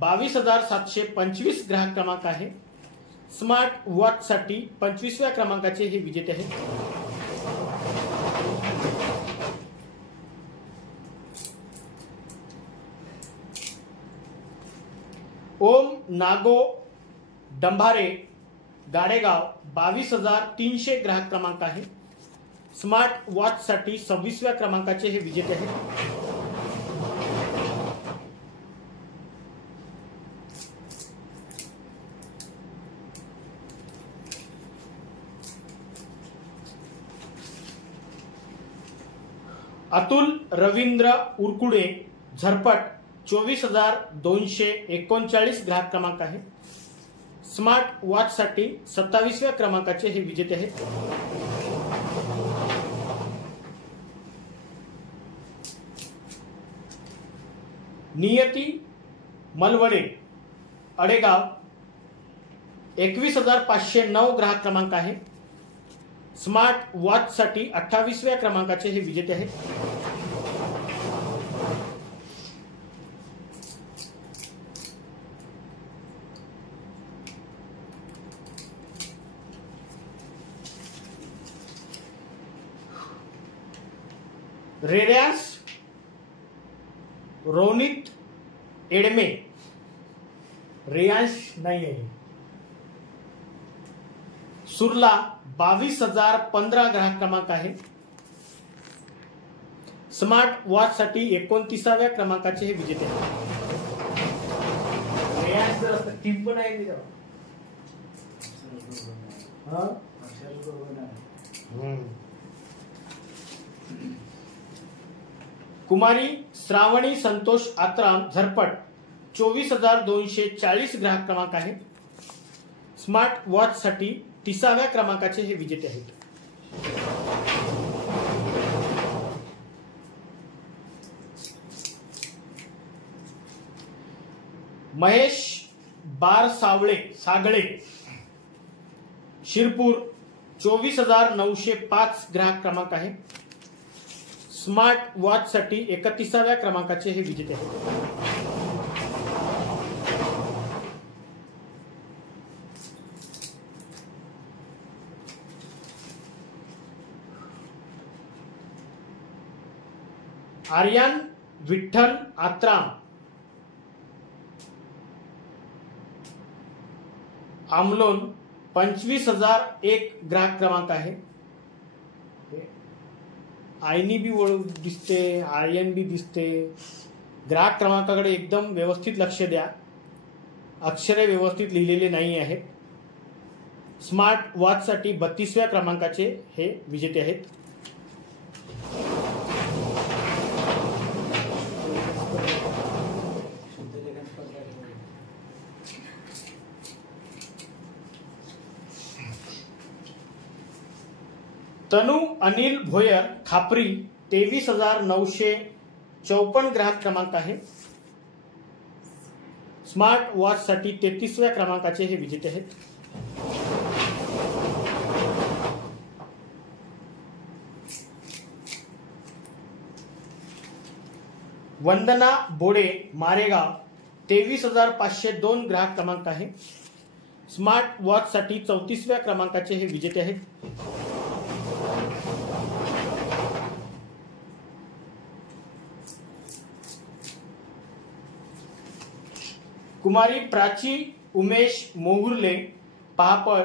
22,725 ग्राहक क्रमांक आहे। स्मार्ट वॉच साठी 25व्या क्रमांकाचे हे विजेते आहेत। ओम नागो डंभारे गाडेगाव 22,300 ग्राहक क्रमांक आहे। स्मार्ट वॉच साठी 26व्या क्रमांकाचे हे विजेते आहेत। अतुल रवींद्र उरकुडे झरपट 24,239 ग्राहक क्रमांक आहे। स्मार्ट वॉच साठी 27व्या क्रमांकाचे हे विजेते आहेत। नियती मलवडे अडेगाव 21,509 ग्राहक क्रमांक आहे. स्मार्ट वॉच साठी 28व्या क्रमांकाचे हे विजेते आहेत. रेड्यास रोनित एडमे, रेयांश नाही आहे. सुरला 22,015 ग्राहक क्रमांक आहे. स्मार्ट वॉच साठी 29व्या क्रमांकाचे हे विजेते आहेत. रेयांश जर असतं टीम पण आहे तिथं. कुमारी श्रावणी संतोष आत्राम झरपट 24,240 ग्राहक क्रमांक आहे. स्मार्ट वॉच साठी 30व्या क्रमांकाचे हे विजेते आहेत. महेश बार सागळे शिरपूर 24,905 ग्राहक क्रमांक आहे. स्मार्ट वॉच साठी 31व्या क्रमांकाचे हे विजेते आहेत. आर्यन विठ्ठल आत्राम आमलोन 25,001 ग्राहक क्रमांक आहे. आयनी बी ओळख दिसते, आर्यन बी दिसते. ग्राहक क्रमांकाकडे एकदम व्यवस्थित लक्ष द्या. अक्षरे व्यवस्थित लिहिलेले नाही आहेत. स्मार्ट वॉच साठी 32व्या क्रमांकाचे हे विजेते आहेत. तनु अनिल भोयर खापरी 23,954 ग्राहक क्रमांक आहे. स्मार्ट वॉच साठी 33व्या क्रमांकाचे हे विजेते आहेत. वंदना बोडे मारेगाव 23,502 ग्राहक क्रमांक आहे. स्मार्ट वॉच साठी 34व्या क्रमांकाचे हे विजेते आहेत. कुमारी प्राची उमेश मोहुर्ले पहापळ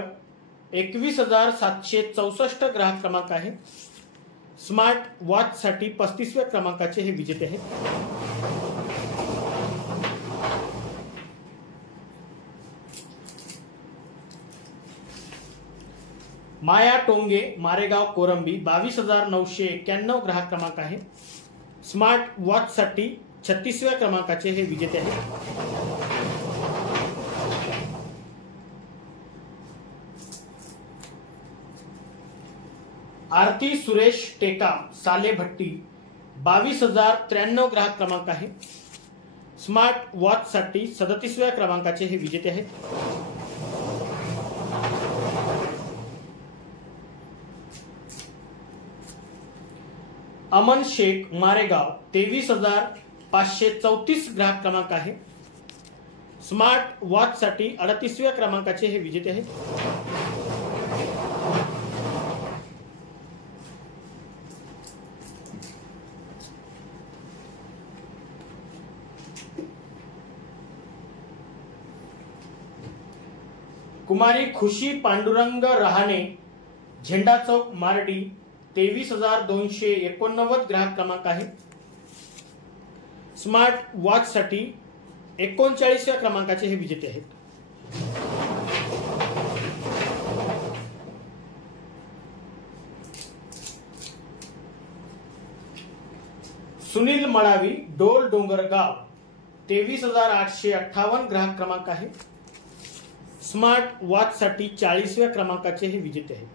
21,764 ग्राहक क्रमांक आहे. स्मार्ट वॉच साठी 35व्या क्रमांकाचे हे विजेते आहेत. माया टोंगे मारेगाव कोरंबी 22,991 ग्राहक क्रमांक आहे. स्मार्ट वॉच साठी 36व्या क्रमांकाचे हे विजेते आहेत. आरती सुरेश टेका सालेभट्टी 22,093 ग्राहक क्रमांक आहे. स्मार्ट वॉच साठी 37व्या क्रमांकाचे हे विजेते आहेत. अमन शेख मारेगाव 23,534 ग्राहक क्रमांक आहे. स्मार्ट वॉच साठी 38व्या क्रमांकाचे हे विजेते आहेत. कुमारी खुशी पांडुरंग रहाणे झेंडा चौक मारडी 23,289 ग्राहक क्रमांक आहे. स्मार्ट वॉच साठी 39व्या क्रमांकाचे हे विजेते आहेत. सुनील मळावी डोल डोंगरगाव 23,858 ग्राहक क्रमांक आहे. स्मार्ट वॉच साठी 40व्या क्रमांकाचे हे विजेते आहेत.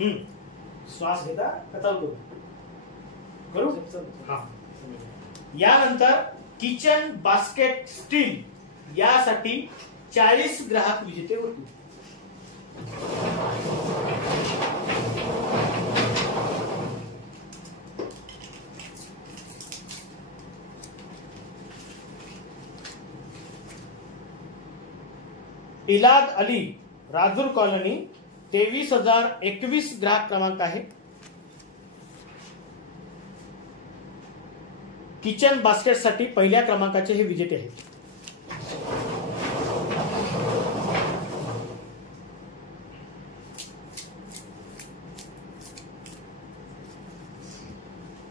श्वास घेता चालू करू हा. यानंतर किचन बास्केट स्टील यासाठी 40 ग्राहक विजेते होते. इलाद अली राजूर कॉलनी 23,021 ग्राहक क्रमांक आहे. किचन बास्केट साठी पहिल्या क्रमांकाचे हे विजेते आहेत.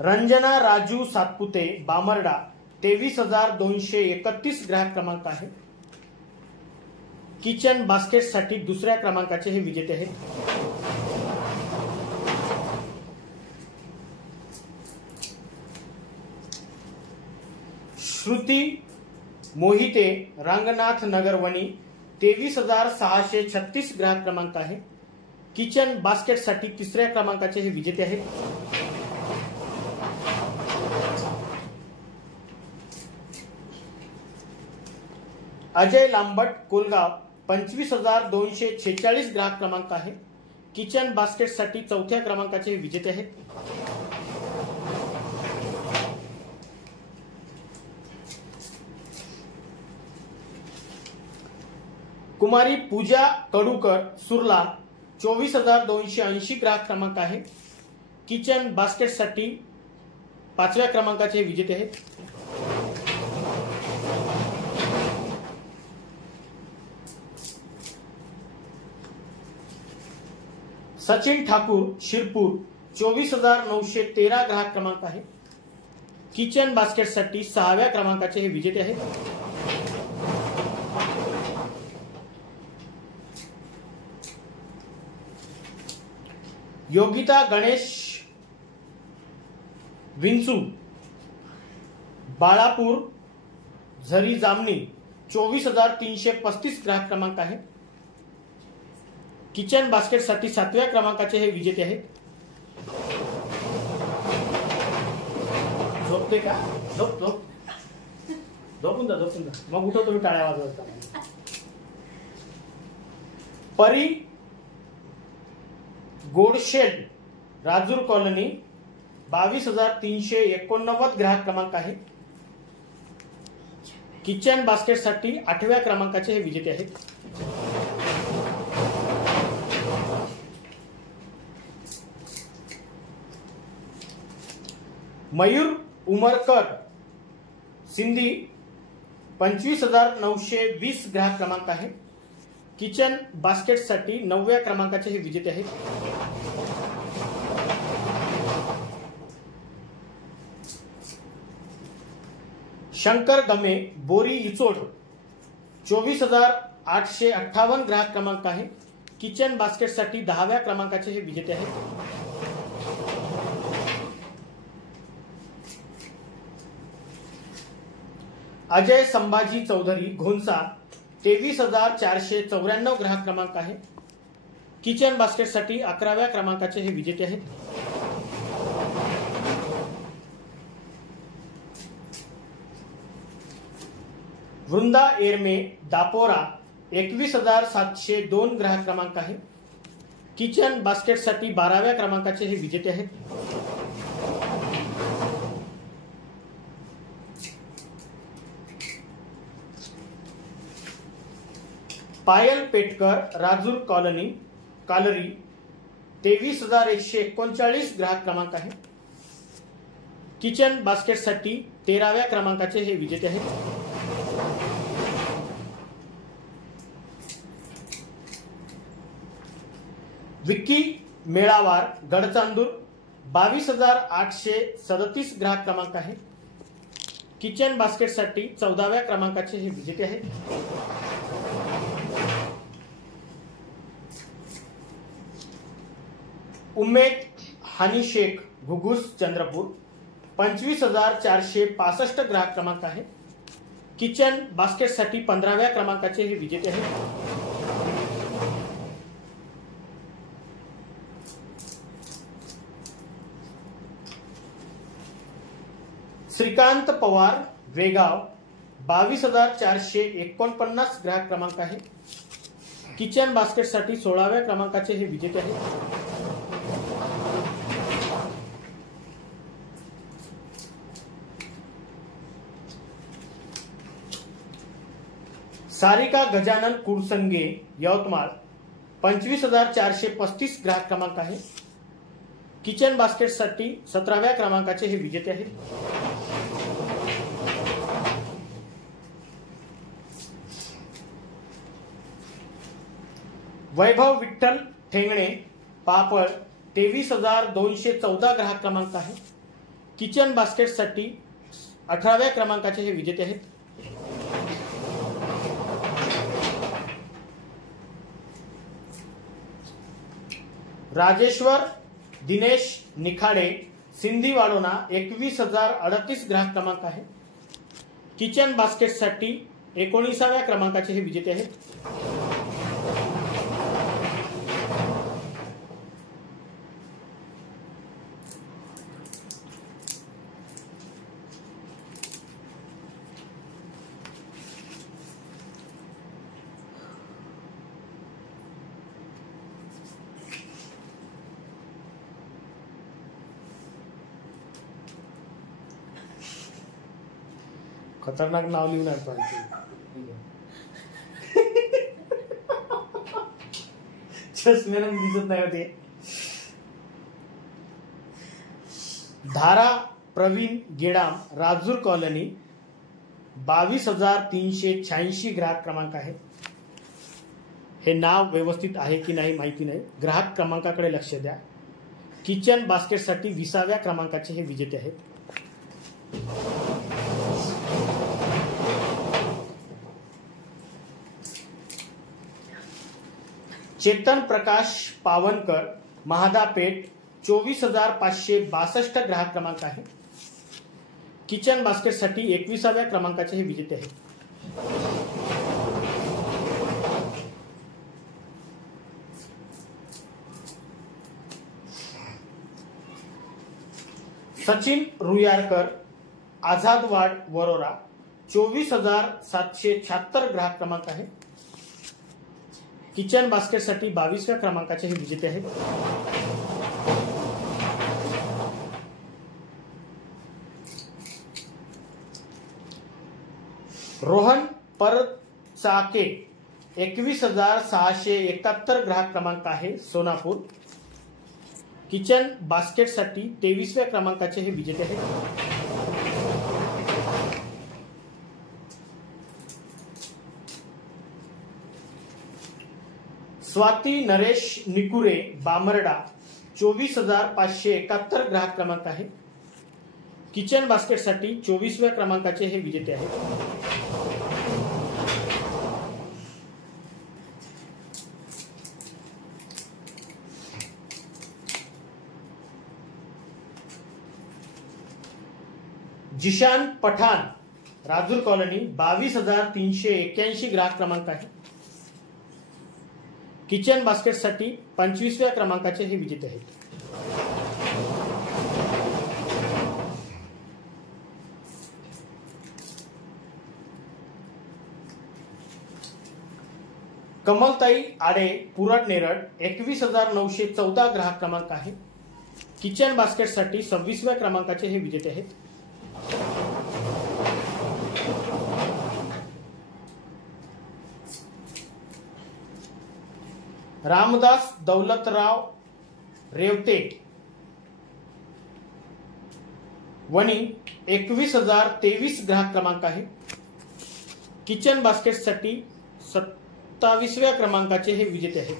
रंजना राजू सातपुते बामर्डा 23,231 ग्राहक क्रमांक आहे. किचन बास्केट साठी दुसऱ्या क्रमांकाचे हे विजेते आहेत. श्रुती मोहिते रंगनाथ नगर वणी 23,636 ग्राहक क्रमांक आहे. किचन बास्केट साठी तिसऱ्या क्रमांकाचे हे विजेते आहेत. अजय लांबट कोलगाव 25,246 ग्राहक क्रमांक आहे. किचन बास्केट साठी चौथ्या क्रमांकाचे विजेते आहेत. कुमारी पूजा कडूकर सुरला 24,280 ग्राहक क्रमांक आहे. किचन बास्केट साठी पाचव्या क्रमांकाचे विजेते आहेत. सचिन ठाकूर शिरपूर 24,913 ग्राहक क्रमांक आहे. किचन बास्केट साठी सहाव्या क्रमांकाचे हे विजेते आहेत. योगिता गणेश विंचू बाळापूर झरी जामनी 24,335 ग्राहक क्रमांक आहे. किचन बास्केट साठी सातव्या क्रमांकाचे हे विजेते आहेत. झोपते का? झोप झोप झोपून जा मग उठव तुम्ही टाळ्या वाजवता. परी गोडशेल राजूर कॉलनी 22,389 ग्राहक क्रमांक आहे. किचन बास्केट साठी आठव्या क्रमांकाचे हे विजेते आहेत. मयूर उमरकर सिंधी 25,920 ग्राहक क्रमांक आहे. किचन बास्केट साठी नवव्या क्रमांकाचे हे विजेते आहेत. शंकर गमे बोरी इचोड 24,858 ग्राहक क्रमांक आहे. किचन बास्केट साठी 10व्या क्रमांकाचे हे विजेते आहेत. अजय संभाजी चौधरी घोंसा 23,494 ग्राहक क्रमांक आहे. किचन बास्केट साठी 11व्या क्रमांकाचे हे विजेते आहेत. वृंदा एरमे दापोरा 21,702 ग्राहक क्रमांक आहे. किचन बास्केट साठी 12व्या क्रमांकाचे हे विजेते आहेत. पायल पेटकर राजूर कॉलनी कालरी 23,139 ग्राहक क्रमांक आहे. किचन बास्केट साठी 13व्या क्रमांकाचे हे विजेते आहेत. विक्की मेळावार गडचांदूर 22,837 ग्राहक क्रमांक आहे. किचन बास्केट साठी 14व्या क्रमांकाचे हे विजेते आहेत. उमेद हानी शेख घुगुस चंद्रपूर 25,465 ग्राहक क्रमांक आहे. किचन बास्केट साठी 15व्या क्रमांकाचे हे विजेते आहेत. श्रीकांत पवार वेगाव 22,449 ग्राहक क्रमांक आहे. किचन बास्केटसाठी 16व्या क्रमांकाचे हे विजेते आहेत. सारिका गजानन कुरसंगे यवतमाळ 25,435 ग्राहक क्रमांक आहे. किचन बास्केटसाठी 17व्या क्रमांकाचे हे विजेते आहेत. वैभव विठ्ठल ठेंगणे पापळ 23,214 ग्राहक क्रमांक आहे. किचन बास्केटसाठी 18व्या क्रमांकाचे हे विजेते आहेत. राजेश्वर दिनेश निखाडे सिंधी वाडोना 21,038 ग्राहक क्रमांक आहे. किचन बास्केटसाठी 19व्या क्रमांकाचे हे विजेते आहेत. खतरनाक नाव लिहून आहे पण चष्म्यानं दिसत नाही होते. धारा प्रवीण गेडाम राजूर कॉलनी 22,386 ग्राहक क्रमांक आहे. हे नाव व्यवस्थित आहे की नाही माहिती नाही. ग्राहक क्रमांकाकडे लक्ष द्या. किचन बास्केटसाठी 20व्या क्रमांकाचे हे विजेते आहेत. चेतन प्रकाश पावनकर महादापेठ 24,562 ग्राहक क्रमांक आहे. किचन बास्केटसाठी 21व्या क्रमांकाचे हे विजेते आहेत. सचिन रुयारकर आझादवाड वरोरा 24,776 ग्राहक क्रमांक आहे. किचन बास्केटसाठी 22व्या क्रमांकाचे हे विजेते आहेत. रोहन परचाके 21,671 ग्राहक क्रमांक आहे सोनापूर. किचन बास्केटसाठी 23व्या क्रमांकाचे हे विजेते आहेत. स्वाती नरेश निकुरे बामरडा 24,571 ग्राहक क्रमांक आहे. किचन बास्केटसाठी 24व्या क्रमांकाचे हे विजेते आहेत. जिशान पठाण राजूर कॉलनी 22,381 ग्राहक क्रमांक आहे. किचन बास्केटसाठी 25व्या क्रमांकाचे हे विजेते आहेत. कमलताई आडे पुरड नेरळ 21,914 ग्राहक क्रमांक आहे. किचन बास्केटसाठी 26व्या क्रमांकाचे हे विजेते आहेत. रामदास दौलतराव रेवते वणी 21,023 ग्राहक क्रमांक आहे. किचन बास्केटसाठी 27व्या क्रमांकाचे हे विजेते आहेत.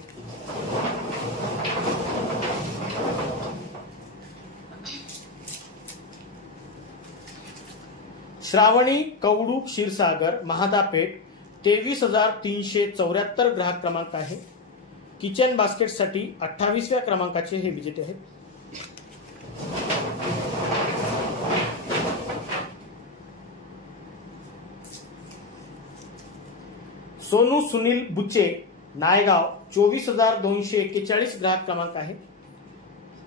श्रावणी कवडू क्षीरसागर महादापेठ 23,374 ग्राहक क्रमांक आहे. किचन बास्केटसाठी 28व्या क्रमांकाचे हे विजेते आहेत. सोनू सुनील बुचे नायगाव 24,241 ग्राहक क्रमांक आहे.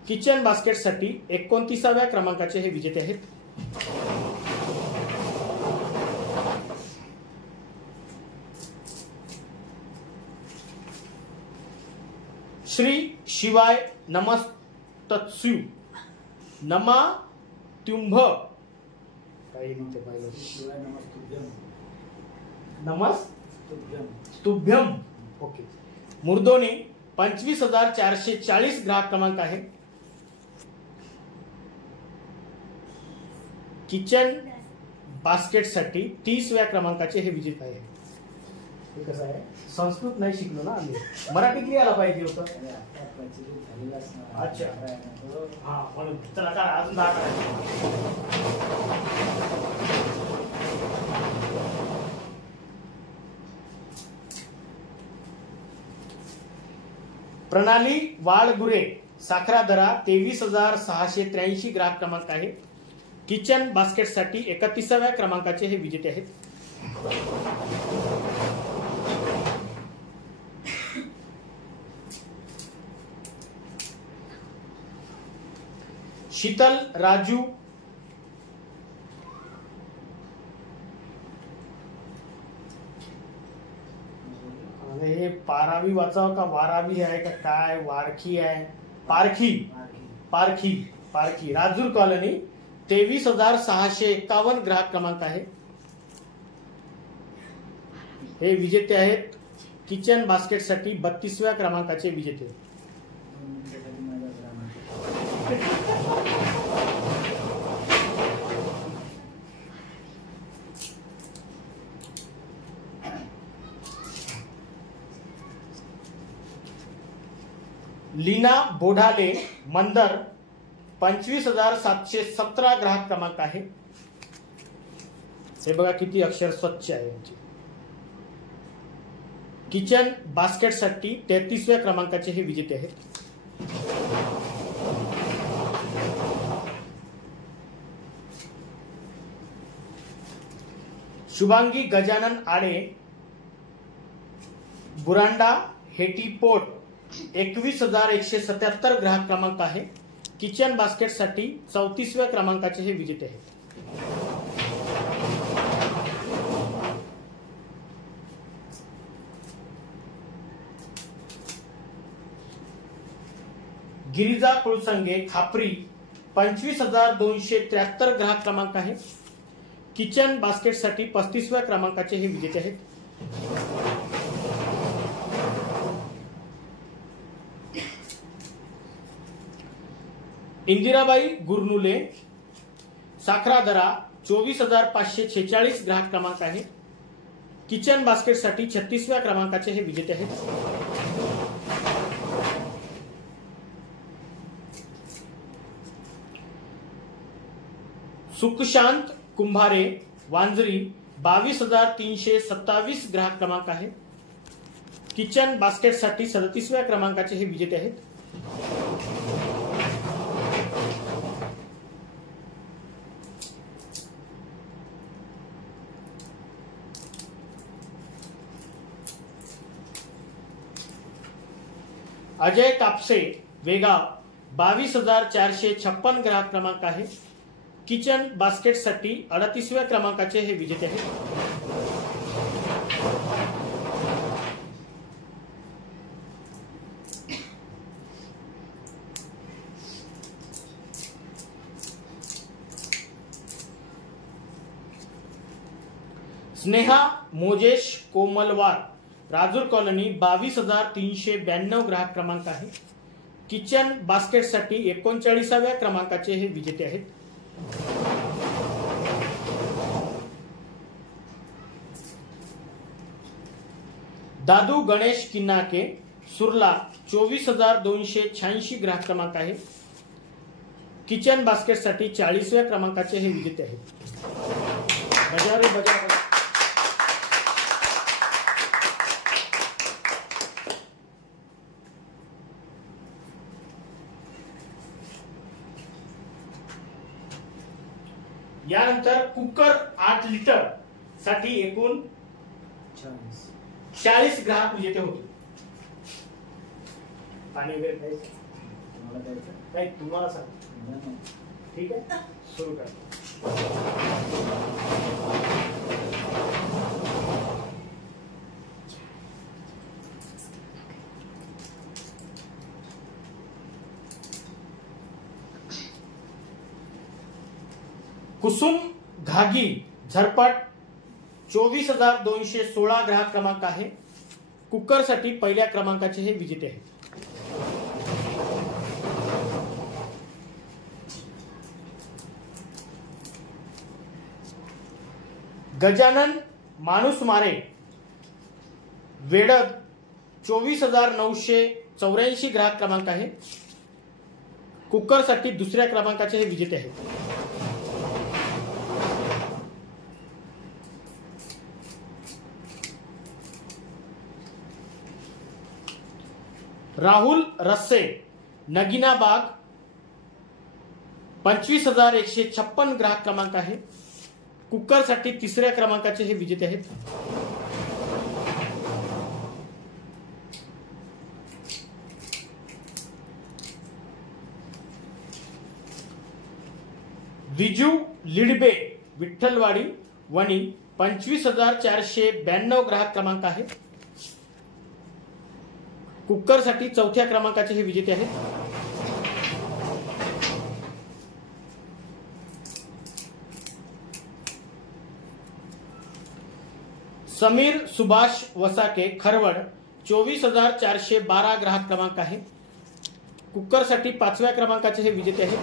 किचन बास्केटसाठी 29व्या क्रमांकाचे हे विजेते आहेत. श्री शिवाय नमस्तत्स्यू नमा तुम्भ काही नाही ते पाहिलं. शिवाय नमस्तुभ्यम. नमस्तुभ्यम. ओके. मुर्दोनी 25,440 ग्राहक क्रमांक आहे. किचन बास्केटसाठी 30व्या क्रमांकाचे हे विजेते आहे. हे कसं आहे, संस्कृत नाही शिकलो ना आम्ही, मराठीत लिहायला पाहिजे होतं. अच्छा हा म्हणून चला काय अजून 10 करायचे. प्रणाली वाळगुरे साखरादरा 23,683 ग्राहक क्रमांक आहे. किचन बास्केटसाठी 31व्या क्रमांकाचे हे विजेते आहेत. शीतल राजू हे पारावी वाचाव का वारावी आहे का काय, वारखी आहे, पारखी पारखी पारखी राजूर कॉलनी 23,651 ग्राहक क्रमांक आहे. हे विजेते आहेत. किचन बास्केटसाठी 32व्या क्रमांकाचे विजेते. लीना बोढाले मंदर 25,717 ग्राहक क्रमांक आहे. हे बघा किती अक्षर स्वच्छ आहे यांची. किचन बास्केटसाठी 33व्या क्रमांकाचे हे विजेते आहेत. शुभांगी गजानन आडे बुरांडा हेटीपोट 21,177 ग्राहक क्रमांक आहे. किचन बास्केटसाठी 34व्या क्रमांकाचे हे विजेते आहेत. गिरिजा कुळसंगे खापरी 25,273 ग्राहक क्रमांक आहे. किचन बास्केटसाठी 35व्या क्रमांकाचे हे विजेते आहेत. इंदिराबाई गुरनुले साखरादरा 24,546 ग्राहक क्रमांक आहे. किचन बास्केटसाठी 36व्या क्रमांकाचे हे विजेते आहेत. सुखशांत कुंभारे वांजरी 22,327 ग्राहक क्रमांक आहे. किचन बास्केटसाठी 37व्या क्रमांकाचे हे विजेते आहेत. अजय कापसे वेगाव 22,456 ग्राहक क्रमांक आहे. किचन बास्केटसाठी 38व्या क्रमांकाचे हे विजेते आहेत. स्नेहा मोजेश कोमलवार राजूर कॉलनी 22,392 ग्राहक क्रमांक आहे. किचन बास्केटसाठी 39व्या क्रमांकाचे हे विजेते आहेत. दादू गणेश किन्नाके सुरला 24,286 ग्राहक क्रमांक आहे. किचन बास्केटसाठी 40व्या क्रमांकाचे हे विजेते आहेत. यानंतर कुकर 8 लिटर साठी एकूण 40 ग्राहक विजेते होते. पाणी वगैरे प्यायचं नाही, तुम्हाला सांग. ठीक आहे, सुरू करा. कुसुम घागी झरपट 24,216 ग्राहक क्रमांक आहे. कुकरसाठी पहिल्या क्रमांकाचे हे विजेते आहेत. गजानन माणूसमारे वेडद 24,984 ग्राहक क्रमांक आहे. कुकरसाठी दुसऱ्या क्रमांकाचे हे विजेते आहेत. राहुल रस्से नगीनाबाग 25,156 ग्राहक क्रमांक आहे. कुकरसाठी तिसऱ्या क्रमांकाचे हे विजेते आहेत. विजू लिडबे विठ्ठलवाडी वणी 25,492 ग्राहक क्रमांक आहे. कुकरसाठी चौथ्या क्रमांकाचे हे विजेते आहेत. समीर सुभाष वसाके खरवड 24,412 ग्राहक क्रमांक आहे. कुकरसाठी पाचव्या क्रमांकाचे हे विजेते आहेत.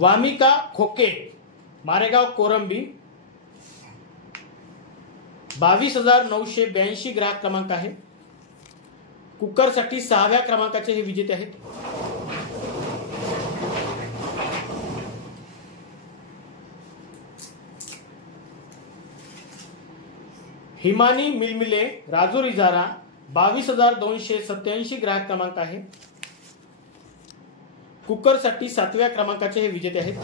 वामिका खोके मारेगाव कोरंबी 22,982 ग्राहक क्रमांक आहे. कुकरसाठी सहाव्या क्रमांकाचे हे विजेते आहेत. हिमानी मिलमिले राजूर इजारा 22,287 ग्राहक क्रमांक आहे. कुकरसाठी सातव्या क्रमांकाचे हे विजेते आहेत.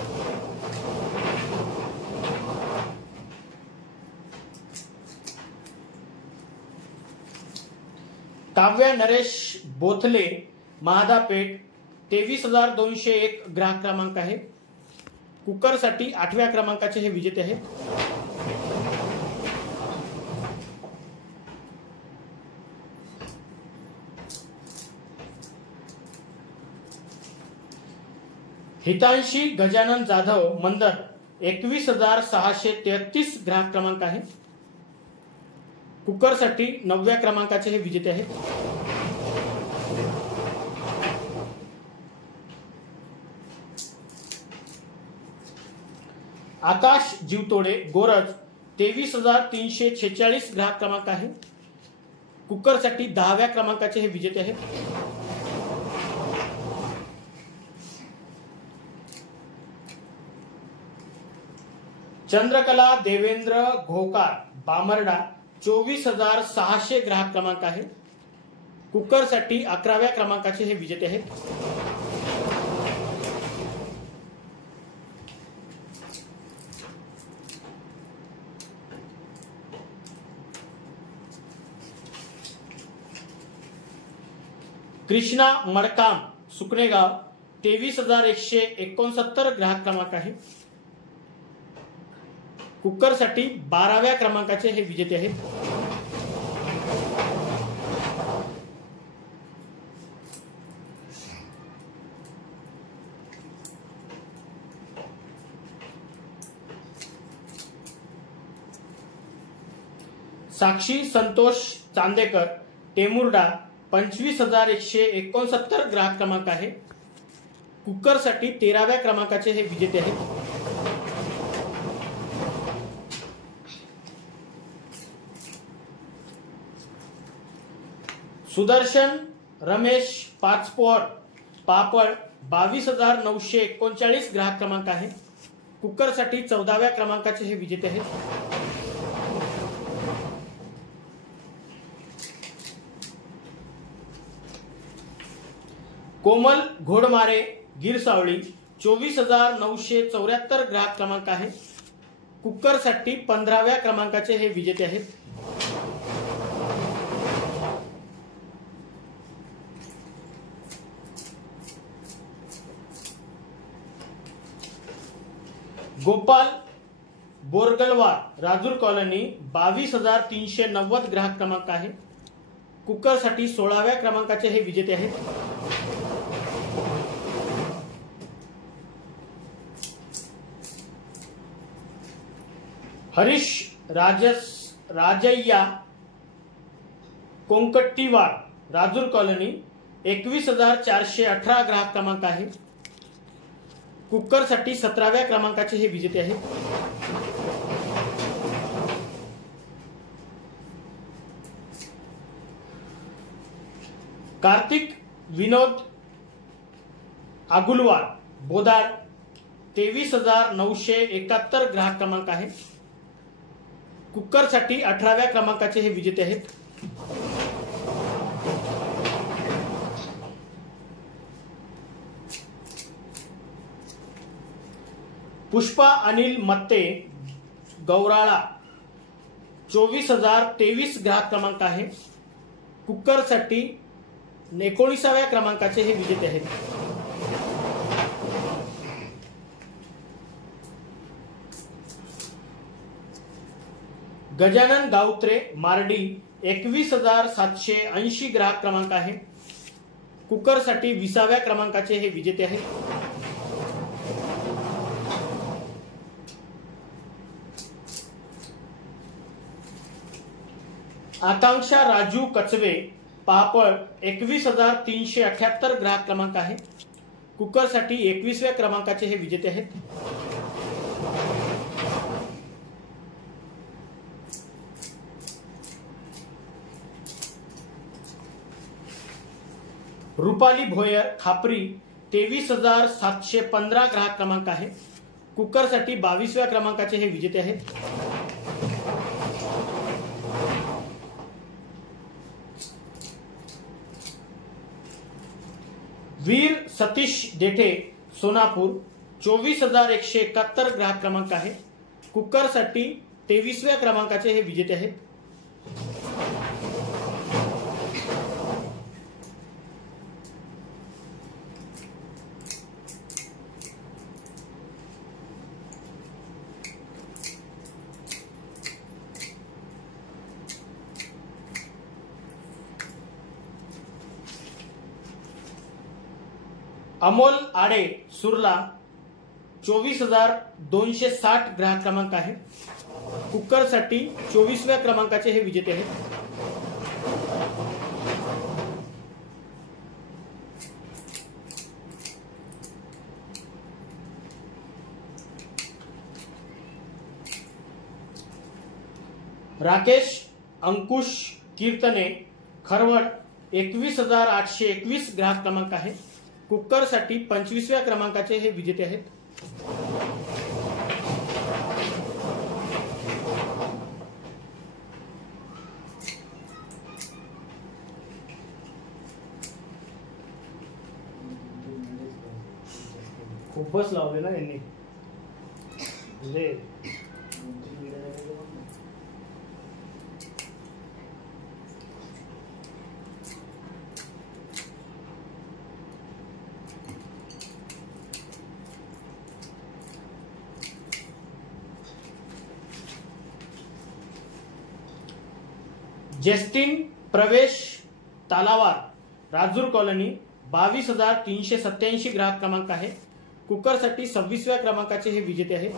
काव्या नरेश बोथले महादापेठ 23,201 ग्राहक क्रमांक आहे. कुकरसाठी आठव्या क्रमांकाचे हे विजेते आहेत. हितांशी गजानन जाधव मंदर 21,633 ग्राहक क्रमांक आहे. कुकरसाठी नवव्या क्रमांकाचे हे विजेते आहेत. आकाश जीवतोडे गोरज 23,346 ग्राहक क्रमांक आहे. कुकरसाठी 10व्या क्रमांकाचे हे विजेते आहेत. चंद्रकला देवेंद्र घोकार बामर्डा 24,600 ग्राहक क्रमांक आहे. कुकरसाठी 11व्या क्रमांकाचे हे विजेते आहेत. कृष्णा मडकाम सुकणेगाव 23,169 ग्राहक क्रमांक आहे. कुकरसाठी 12व्या क्रमांकाचे हे विजेते आहेत. साक्षी संतोष चांदेकर टेमुर्डा 25,169 ग्राहक क्रमांक आहे. कुकरसाठी 13व्या क्रमांकाचे हे विजेते आहेत. सुदर्शन रमेश पाचपोर पापड 22,939 ग्राहक क्रमांक आहे. कुकरसाठी 14व्या क्रमांकाचे हे विजेते आहेत. कोमल घोडमारे गिरसावळी 24,974 ग्राहक क्रमांक आहे. कुकरसाठी 15व्या क्रमांकाचे हे विजेते आहेत. गोपाल बोरगलवार राजूर कॉलनी 22,390 ग्राहक क्रमांक आहे. कुकरसाठी 16व्या क्रमांकाचे हे विजेते आहेत. हरीश राजय्या कोंकट्टीवार, राजूर कॉलनी, 21,418 ग्राहक क्रमांक आहे. कुकरसाठी 17व्या क्रमांकाचे हे विजेते आहेत. कार्तिक विनोद आगुलवार, बोदार, 23,971 ग्राहक क्रमांक आहे. कुकरसाठी 18व्या क्रमांकाचे हे विजेते आहेत. पुष्पा अनिल मत्ते, गौराळा, 24,023 ग्राहक क्रमांक आहे. कुकरसाठी 19व्या क्रमांकाचे हे विजेते आहेत. गजानन गावत्रे, मार्डी, 21,780 ग्राहक क्रमांक आहे. कुकरसाठी 20व्या क्रमांकाचे हे विजेते आहेत. आकांक्षा राजू कचवे, पापड, 21,378 ग्राहक क्रमांक आहे. कुकरसाठी 21व्या क्रमांकाचे हे विजेते आहेत. रुपाली भोयर, खापरी, 23,715 ग्राहक क्रमांक आहे. कुकरसाठी 22व्या क्रमांकाचे हे विजेते आहेत. वीर सतीश देठे, सोनापूर, 24,171 ग्राहक क्रमांक आहे. कुकरसाठी 23व्या क्रमांकाचे हे विजेते आहेत. अमोल आडे, सुरला, 24,260 ग्राहक क्रमांक आहे. कुकरसाठी 24व्या क्रमांकाचे हे विजेते आहेत. राकेश अंकुश कीर्तने, खरवड, 21,821 ग्राहक क्रमांक आहे. कुकरसाठी 25व्या क्रमांकाचे हे विजेते आहेत. खूपच लावले ना यांनी. जस्टिन प्रवेश तालावार, राजूर कॉलनी, 22,387 ग्राहक क्रमांक आहे. कुकरसाठी 26व्या क्रमांकाचे हे विजेते आहेत.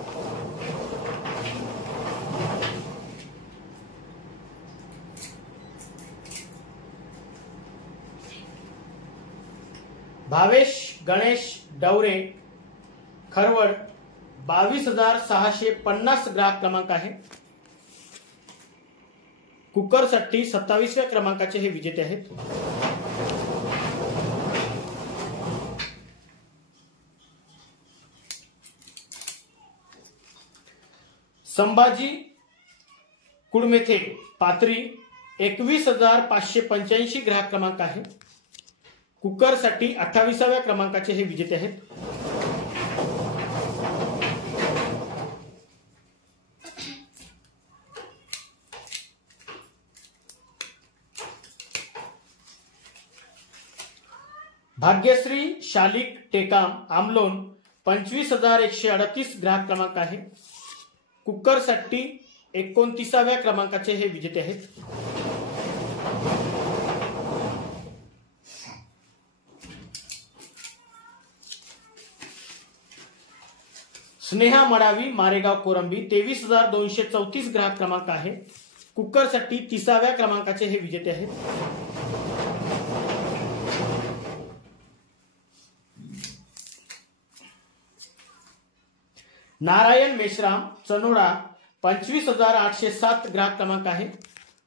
भावेश गणेश डवरे, खरवड, 22,650 ग्राहक क्रमांक आहे. कुकरसाठी 27व्या क्रमांकाचे हे विजेते आहेत. संभाजी कुडमेथे, पाथरी, 21,585 ग्राहक क्रमांक आहे. कुकरसाठी 28व्या क्रमांकाचे हे विजेते आहेत. भाग्यश्री शालिक टेकाम, आमलोन, 25,138 ग्राहक क्रमांक आहे. कुकरसाठी 29व्या क्रमांकाचे हे विजेते आहेत. स्नेहा मडावी मारेगाव कोरंबी 23,234 ग्राहक क्रमांक आहे. कुकरसाठी 30व्या क्रमांकाचे हे विजेते आहेत. नारायण मेश्राम चनोडा 25,807 ग्राहक क्रमांक आहे.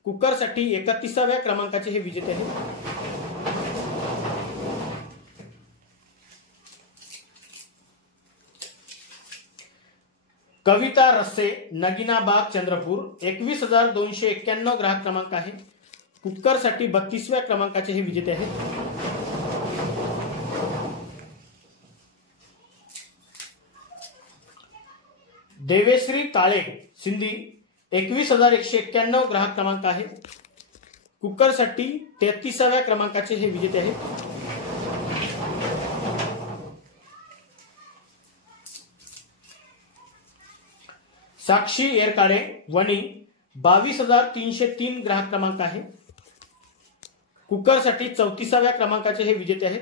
कुकरसाठी 31व्या क्रमांकाचे हे विजेते आहेत. कविता रस्से नगिनाबाग चंद्रपूर 21,291 ग्राहक क्रमांक आहे. कुकरसाठी 32व्या क्रमांकाचे हे विजेते आहेत. देवेश्री काळे सिंधी 21,191 ग्राहक क्रमांक आहे. कुकरसाठी 33व्या क्रमांकाचे हे विजेते आहेत. साक्षी येरकाळे वणी 22,303 ग्राहक क्रमांक आहे. कुकरसाठी 34व्या क्रमांकाचे हे विजेते आहेत.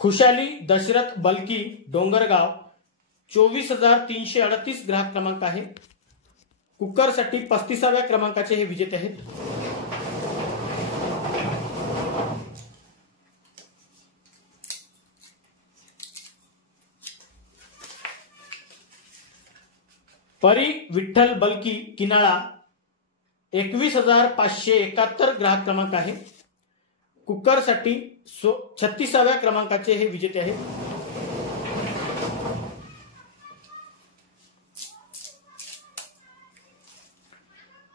खुशाली दशरथ बलकी डोंगरगाव 24,338 ग्राहक क्रमांक आहे. कुकरसाठी 35व्या क्रमांकाचे हे विजेते आहेत. परी विठ्ठल बलकी किनाळा 21,571 ग्राहक क्रमांक आहे. कुकरसाठी 36व्या क्रमांकाचे हे विजेते आहेत.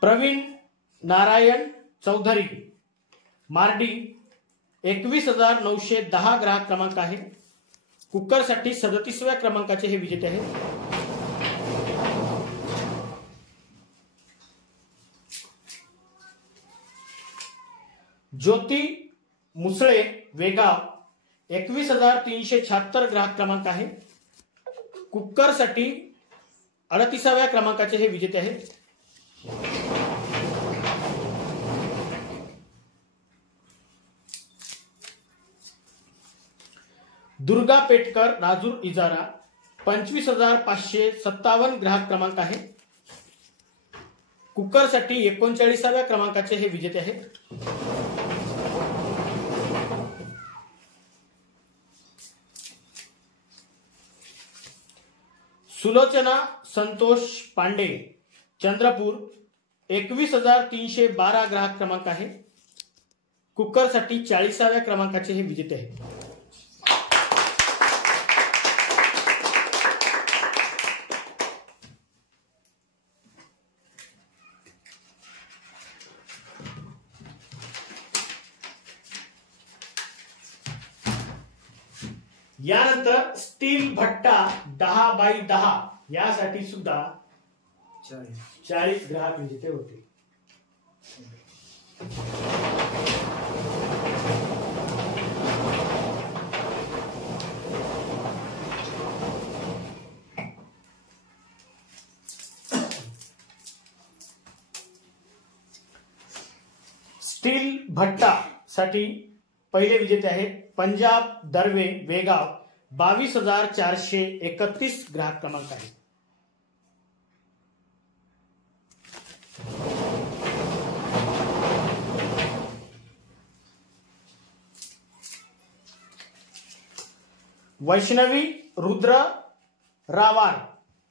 प्रवीण नारायण चौधरी मार्डी 21,910 ग्राहक क्रमांक आहे. कुकरसाठी 37व्या क्रमांकाचे हे विजेते आहेत. ज्योती मुसळे वेगाव 21,376 ग्राहक क्रमांक आहे. कुकरसाठी 38व्या क्रमांकाचे हे विजेते आहेत. दुर्गा पेटकर राजूर इजारा 25,557 ग्राहक क्रमांक आहे. कुकरसाठी 39व्या क्रमांकाचे हे विजेते आहेत. सुलोचना संतोष पांडे चंद्रपूर 21,312 ग्राहक क्रमांक आहे. कुकरसाठी 40व्या क्रमांकाचे हे विजेते आहेत. यानंतर स्टील भट्टा 10x10 यासाठी सुद्धा 40 ग्राहक विजेते होते. स्टील भट्टा साठी पहिले विजेते आहेत पंजाब दर्वे वेगाव 22,431 ग्राहक क्रमांक आहे. वैष्णवी रुद्र रावार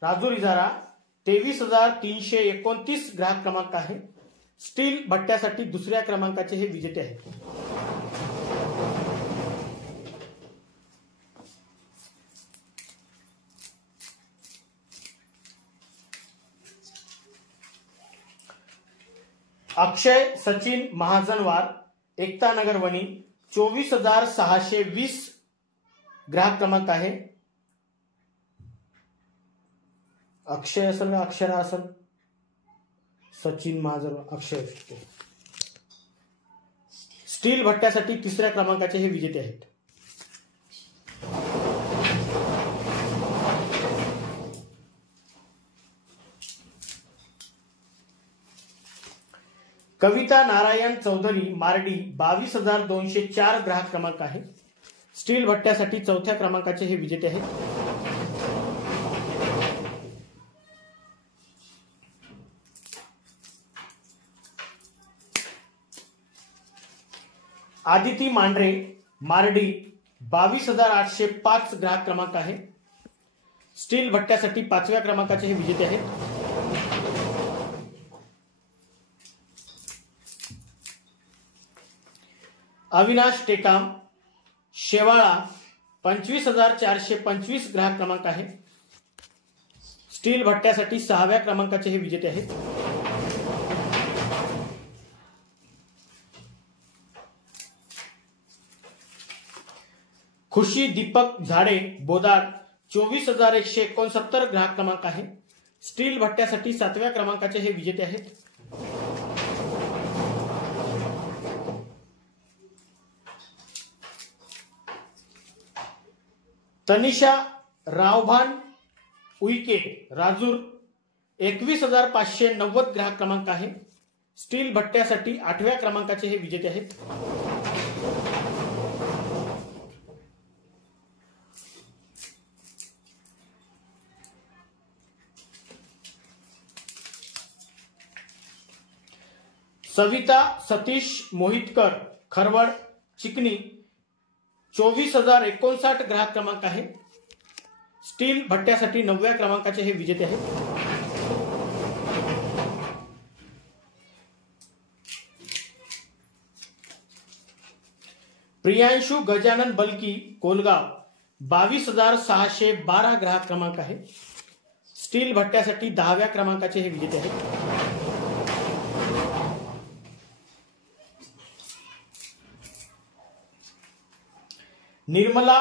राजूर इजारा 23,329 ग्राहक क्रमांक आहे. स्टील भट्ट्यासाठी दुसऱ्या क्रमांकाचे हे विजेते आहेत. अक्षय सचिन महाजनवार एकता नगर वणी 24,620 ग्राहक क्रमांक आहे. अक्षय असेल का अक्षरा असेल? सचिन महाजनवार अक्षय. स्टील भट्ट्यासाठी तिसऱ्या क्रमांकाचे हे विजेते आहेत. कविता नारायण चौधरी मार्डी 22,204 ग्राहक क्रमांक आहे। स्टील भट्ट्यासाठी चौथ्या क्रमांकाचे हे विजेते आहेत। आदिती मांढरे मार्डी 22,805 ग्राहक क्रमांक आहे। स्टील भट्ट्यासाठी पाचव्या क्रमांकाचे हे विजेते आहेत। अविनाश टेकाम शेवाळा 25,425 ग्राहक क्रमांक आहे। स्टील भट्ट्यासाठी सहाव्या क्रमांकाचे हे विजेते आहेत। खुशी दीपक झाडे बोदार 24,169 ग्राहक क्रमांक आहे। स्टील भट्ट्यासाठी सातव्या क्रमांकाचे हे विजेते आहेत। तनिषा रावभान उईके राजूर 21,590 ग्राहक क्रमांक आहे। स्टील भट्ट्यासाठी आठव्या क्रमांकाचे हे विजेते आहेत। सविता सतीश मोहितकर खरवड चिकनी 24,059 ग्राहक क्रमांक आहे। स्टील भट्ट्यासाठी नवव्या क्रमांकाचे हे विजेते आहेत। प्रियांशु गजानन बलकी कोलगाव 22,612 ग्राहक क्रमांक आहे। स्टील भट्ट्यासाठी 10व्या क्रमांकाचे हे विजेते आहेत। निर्मला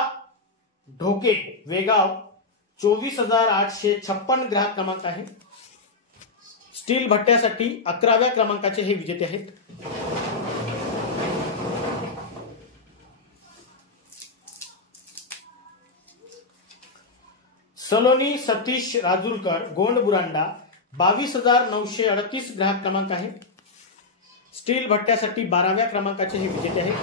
ढोके वेगाव 24,856 ग्राहक क्रमांक आहे। स्टील भट्ट्यासाठी 11व्या क्रमांकाचे हे विजेते आहेत। सलोनी सतीश राजूरकर गोंड बुरांडा 22,938 ग्राहक क्रमांक आहे। स्टील भट्ट्यासाठी 12व्या क्रमांकाचे हे विजेते आहेत।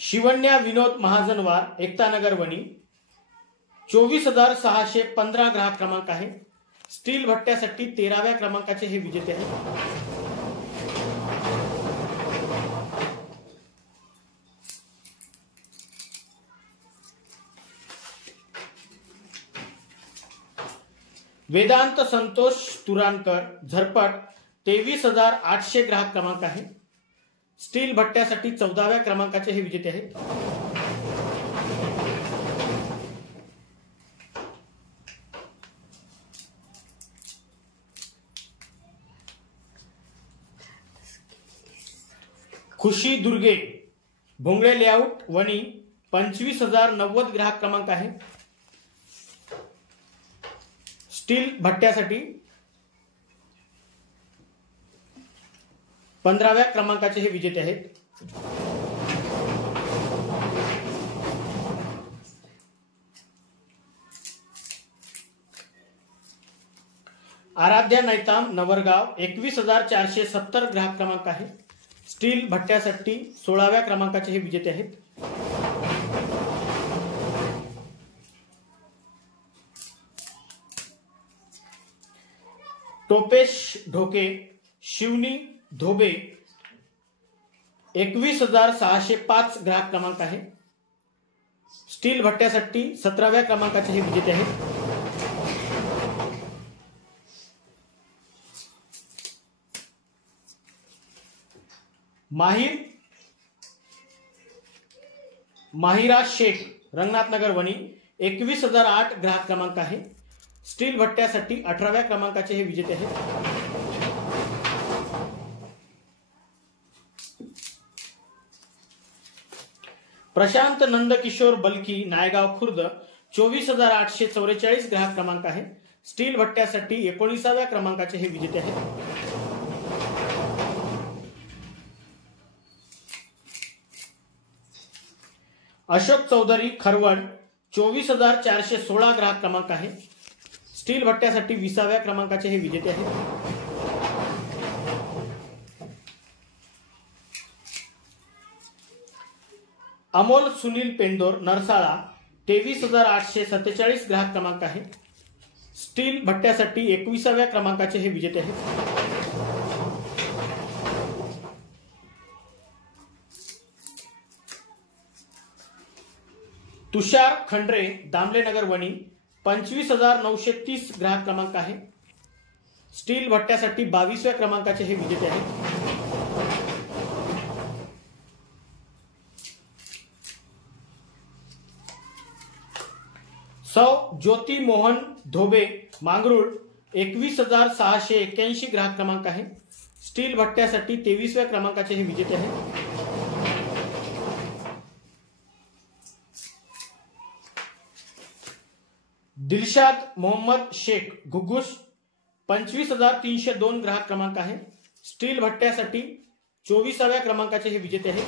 शिवन्या विनोद महाजनवार एकतानगर वणी 24,615 ग्राहक क्रमांक आहे। स्टील भट्ट्यासाठी 13व्या क्रमांकाचे हे विजेते आहेत। वेदांत संतोष तुरानकर झरपट 23,800 ग्राहक क्रमांक आहे। स्टील भट्ट्यासाठी 14व्या क्रमांकाचे हे विजेते आहेत। खुशी दुर्गे भोंगळे लेआउट वणी 25,090 ग्राहक क्रमांक आहे। स्टील भट्ट्यासाठी 15व्या क्रमांकाचे हे विजेते आहेत। आराध्या नैताम नवरगाव 21,470 ग्राहक क्रमांक आहे। स्टील भट्ट्यासाठी 16व्या क्रमांकाचे हे विजेते आहेत। टोपेश ढोके शिवनी धोबे 21,605 ग्राहक क्रमांक आहे। स्टील भट्ट्यासाठी 17व्या क्रमांकाचे हे विजेते आहेत। माहिरा शेख रंगनाथनगर वणी 21,008 ग्राहक क्रमांक आहे। स्टील भट्ट्यासाठी 18व्या क्रमांकाचे हे विजेते आहेत। प्रशांत नंदकिशोर बलकी नायगाव खुर्द 24,844 ग्राहक क्रमांक आहे। स्टील भट्ट्यासाठी 19व्या क्रमांकाचे हे विजेते आहेत। अशोक चौधरी खरवड 24,416 ग्राहक क्रमांक आहे। स्टील भट्ट्यासाठी 20व्या क्रमांकाचे हे विजेते आहेत। अमोल सुनील पेंदोर नरसाळा 23,847 ग्राहक क्रमांक आहे। स्टील भट्ट्यासाठी 21व्या क्रमांकाचे हे विजेते आहेत। तुषार खंड्रे दामलेनगर वणी 25,930 ग्राहक क्रमांक आहे। स्टील भट्ट्यासाठी 22व्या क्रमांकाचे हे विजेते आहेत। सौ ज्योती मोहन धोबे मांगरूळ 21,681 ग्राहक क्रमांक आहे। स्टील भट्ट्यासाठी 23व्या क्रमांकाचे हे विजेते आहेत। दिलशाद मोहम्मद शेख घुगुस 25,302 ग्राहक क्रमांक आहे। स्टील भट्ट्यासाठी 24व्या क्रमांकाचे हे विजेते आहेत।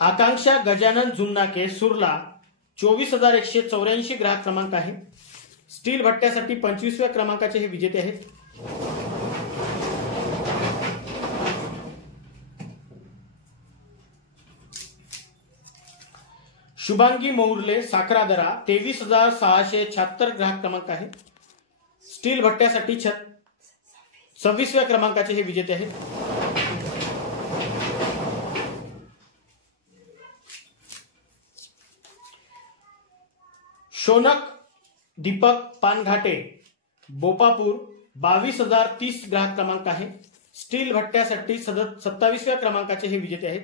आकांक्षा गजानन जुन्नाके सुरला 24,184 ग्राहक क्रमांक आहे। स्टील भट्ट्यासाठी 25व्या क्रमांकाचे हे विजेते आहेत। शुभांगी मोहुर्ले साखरादरा 23,676 ग्राहक क्रमांक आहे। स्टील भट्ट्यासाठी 26व्या क्रमांकाचे हे विजेते आहेत। शौनक दीपक पानघाटे बोपापूर 22,030 ग्राहक क्रमांक आहे। स्टील भट्ट्यासाठी 27व्या क्रमांकाचे हे विजेते आहेत।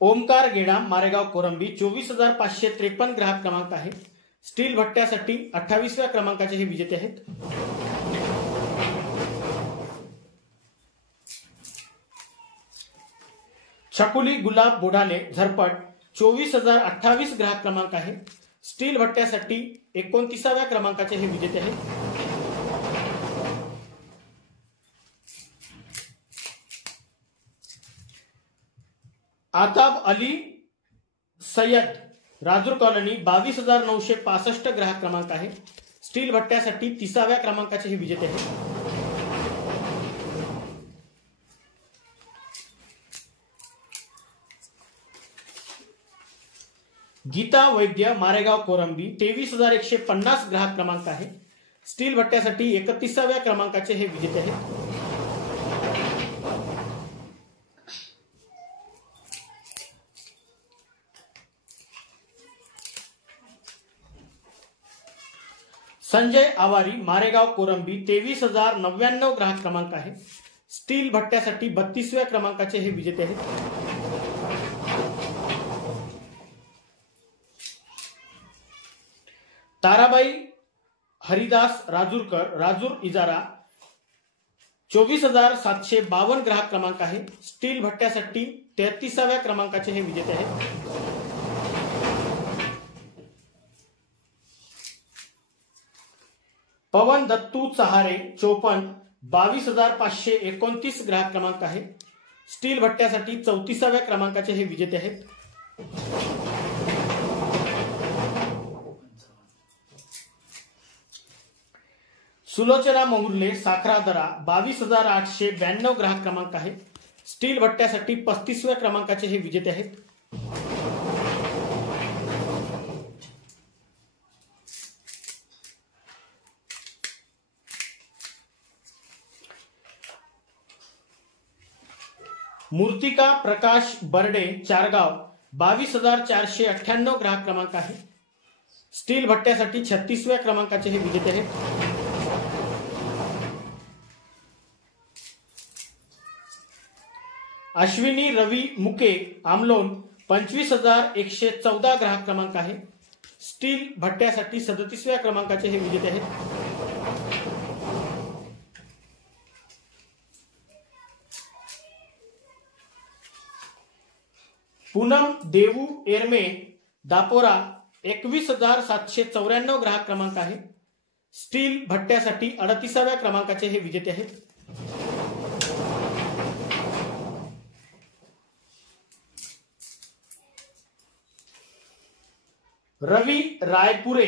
ओमकार गेडाम मारेगाव कोरंबी 24,553 ग्राहक क्रमांक आहे। स्टील भट्ट्यासाठी 28व्या क्रमांकाचे हे विजेते आहेत। छकुली गुलाब बोडाले झरपट 24,028 ग्राहक क्रमांक आहे। स्टील भट्ट्यासाठी 29व्या क्रमांकाचे हे विजेते आहेत। आताब अली सय्यद राजूर कॉलनी 22,965 ग्राहक क्रमांक आहे। स्टील भट्ट्यासाठी 30व्या क्रमांकाचे हे विजेते आहेत। गीता वैद्य मारेगाव कोरंबी 23,150 ग्राहक क्रमांक आहे। स्टील भट्ट्यासाठी 31व्या क्रमांकाचे हे विजेते आहेत। संजय आवारी मारेगाव कोरंबी 23,099 ग्राहक क्रमांक आहे। स्टील भट्ट्यासाठी 32व्या क्रमांकाचे हे विजेते आहेत। ताराबाई हरिदास राजूरकर राजूर इजारा 24,752 ग्राहक क्रमांक आहे। स्टील भट्ट्यासाठी 33व्या क्रमांकाचे हे विजेते आहेत। पवन दत्तू चहारे चोपन 22,529 ग्राहक क्रमांक आहे। स्टील भट्ट्यासाठी 34व्या क्रमांकाचे हे विजेते आहेत। सुलोचना मोहुर्ले साखरादरा 22,892 ग्राहक क्रमांक आहे। स्टील भट्ट्यासाठी 35व्या क्रमांकाचे हे विजेते आहेत। मूर्तिका प्रकाश बर्डे चारगाव 22,498 ग्राहक क्रमांक आहे। स्टील भट्ट्यासाठी 36व्या क्रमांकाचे हे विजेते आहेत। अश्विनी रवी मुके आमलोन 25,114 ग्राहक क्रमांक आहे। स्टील भट्ट्यासाठी 37व्या क्रमांकाचे हे विजेते आहेत। पूनम देवू एरमे दापोरा 21,794 ग्राहक क्रमांक आहे. स्टील भट्ट्यासाठी 38व्या क्रमांकाचे हे विजेते आहेत. रवी रायपुरे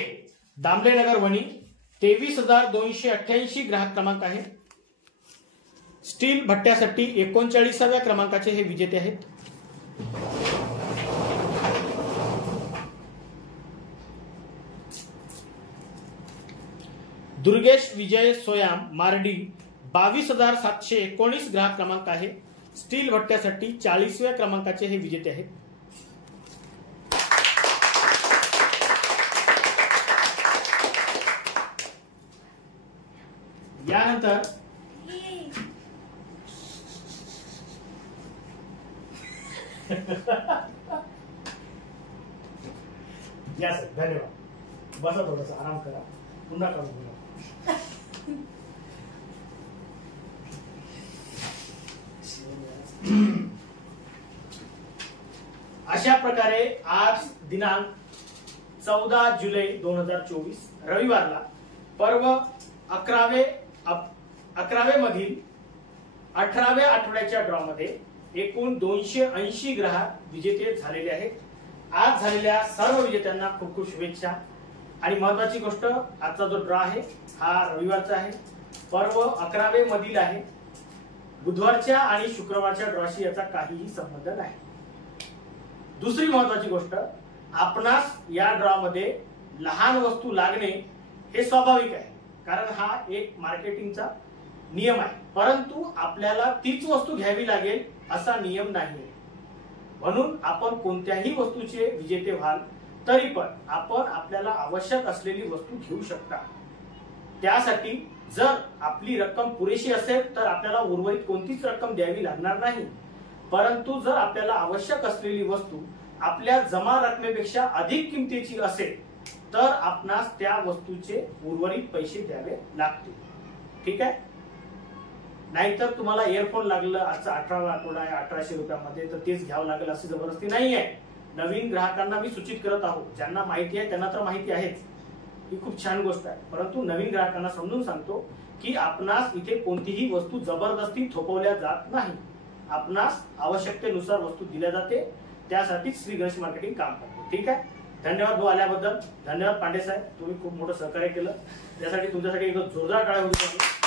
दामलेनगर वणी 23,288 ग्राहक क्रमांक आहे. स्टील भट्ट्यासाठी 39व्या क्रमांकाचे हे विजेते आहेत. दुर्गेश विजय सोयाम मार्डी 22,719 ग्राहक क्रमांक आहे. स्टील भट्ट्यासाठी 40व्या क्रमांकाचे हे विजेते आहेत. यानंतर या सर धन्यवाद. बसा थोडासा आराम करा. पुन्हा काम बोला. अशा प्रकारे आज दिनांक 14 जुलै 2024 रविवारला पर्व 11वे मधील 18व्या आठवड्याच्या ड्रॉ मध्ये एकूण 280 ग्राहक विजेते झालेले आहेत. आज झालेल्या सर्व विजेत्यांना खूप खूप शुभेच्छा. आणि महत्वाची गोष्ट, आजचा जो ड्रॉ आहे हा रविवारचा आहे. पर्व 11वे मधील आहे. बुधवारच्या आणि शुक्रवारच्या ड्रॉशी याचा काहीही संबंध नाही. दुसरी महत्वाची गोष्ट, आपणास या ड्रॉ मध्ये लहान वस्तू लागणे हे स्वाभाविक आहे, कारण हा एक मार्केटिंगचा नियम आहे. परंतु आपल्याला तीच वस्तू घ्यावी लागेल असा नियम नाही. म्हणून आपण कोणत्याही वस्तूचे विजेते व्हाल तरी पण आपण आपल्याला आवश्यक असलेली वस्तू घेऊ शकता. त्यासाठी जर आपली रक्कम पुरेशी असेल तर आपल्याला उर्वरित कोणतीच रक्कम द्यावी लागणार नाही. परंतु जर आपल्याला आवश्यक असलेली वस्तू आपल्या जमा रकमेपेक्षा अधिक किमतीची असेल तर आपणास त्या वस्तूचे उर्वरित पैसे द्यावे लागतील. ठीक आहे. नाहीतर तुम्हाला इयरफोन लागलं, आजचा 18वा आठवडा आहे 1800 रुपयामध्ये, तर तेच घ्यावं लागेल अशी जबरदस्ती नाही आहे. नवीन ग्राहकांना मी सूचित करत आहोत. ज्यांना माहिती आहे त्यांना तर माहिती आहेच, ही खूप छान गोष्ट आहे. परंतु नवीन ग्राहकांना समजून सांगतो की आपणास इथे कोणतीही वस्तू जबरदस्ती थोपवल्या जात नाही. आपणास आवश्यकतेनुसार वस्तू दिल्या जाते. त्यासाठीच श्री गणेश मार्केटिंग काम करते. ठीक आहे. धन्यवाद भाऊ आल्याबद्दल. धन्यवाद पांडे साहेब, तुम्ही खूप मोठं सहकार्य केलं. त्यासाठी तुमच्यासाठी एक जोरदार टाळ्या होऊ शकते.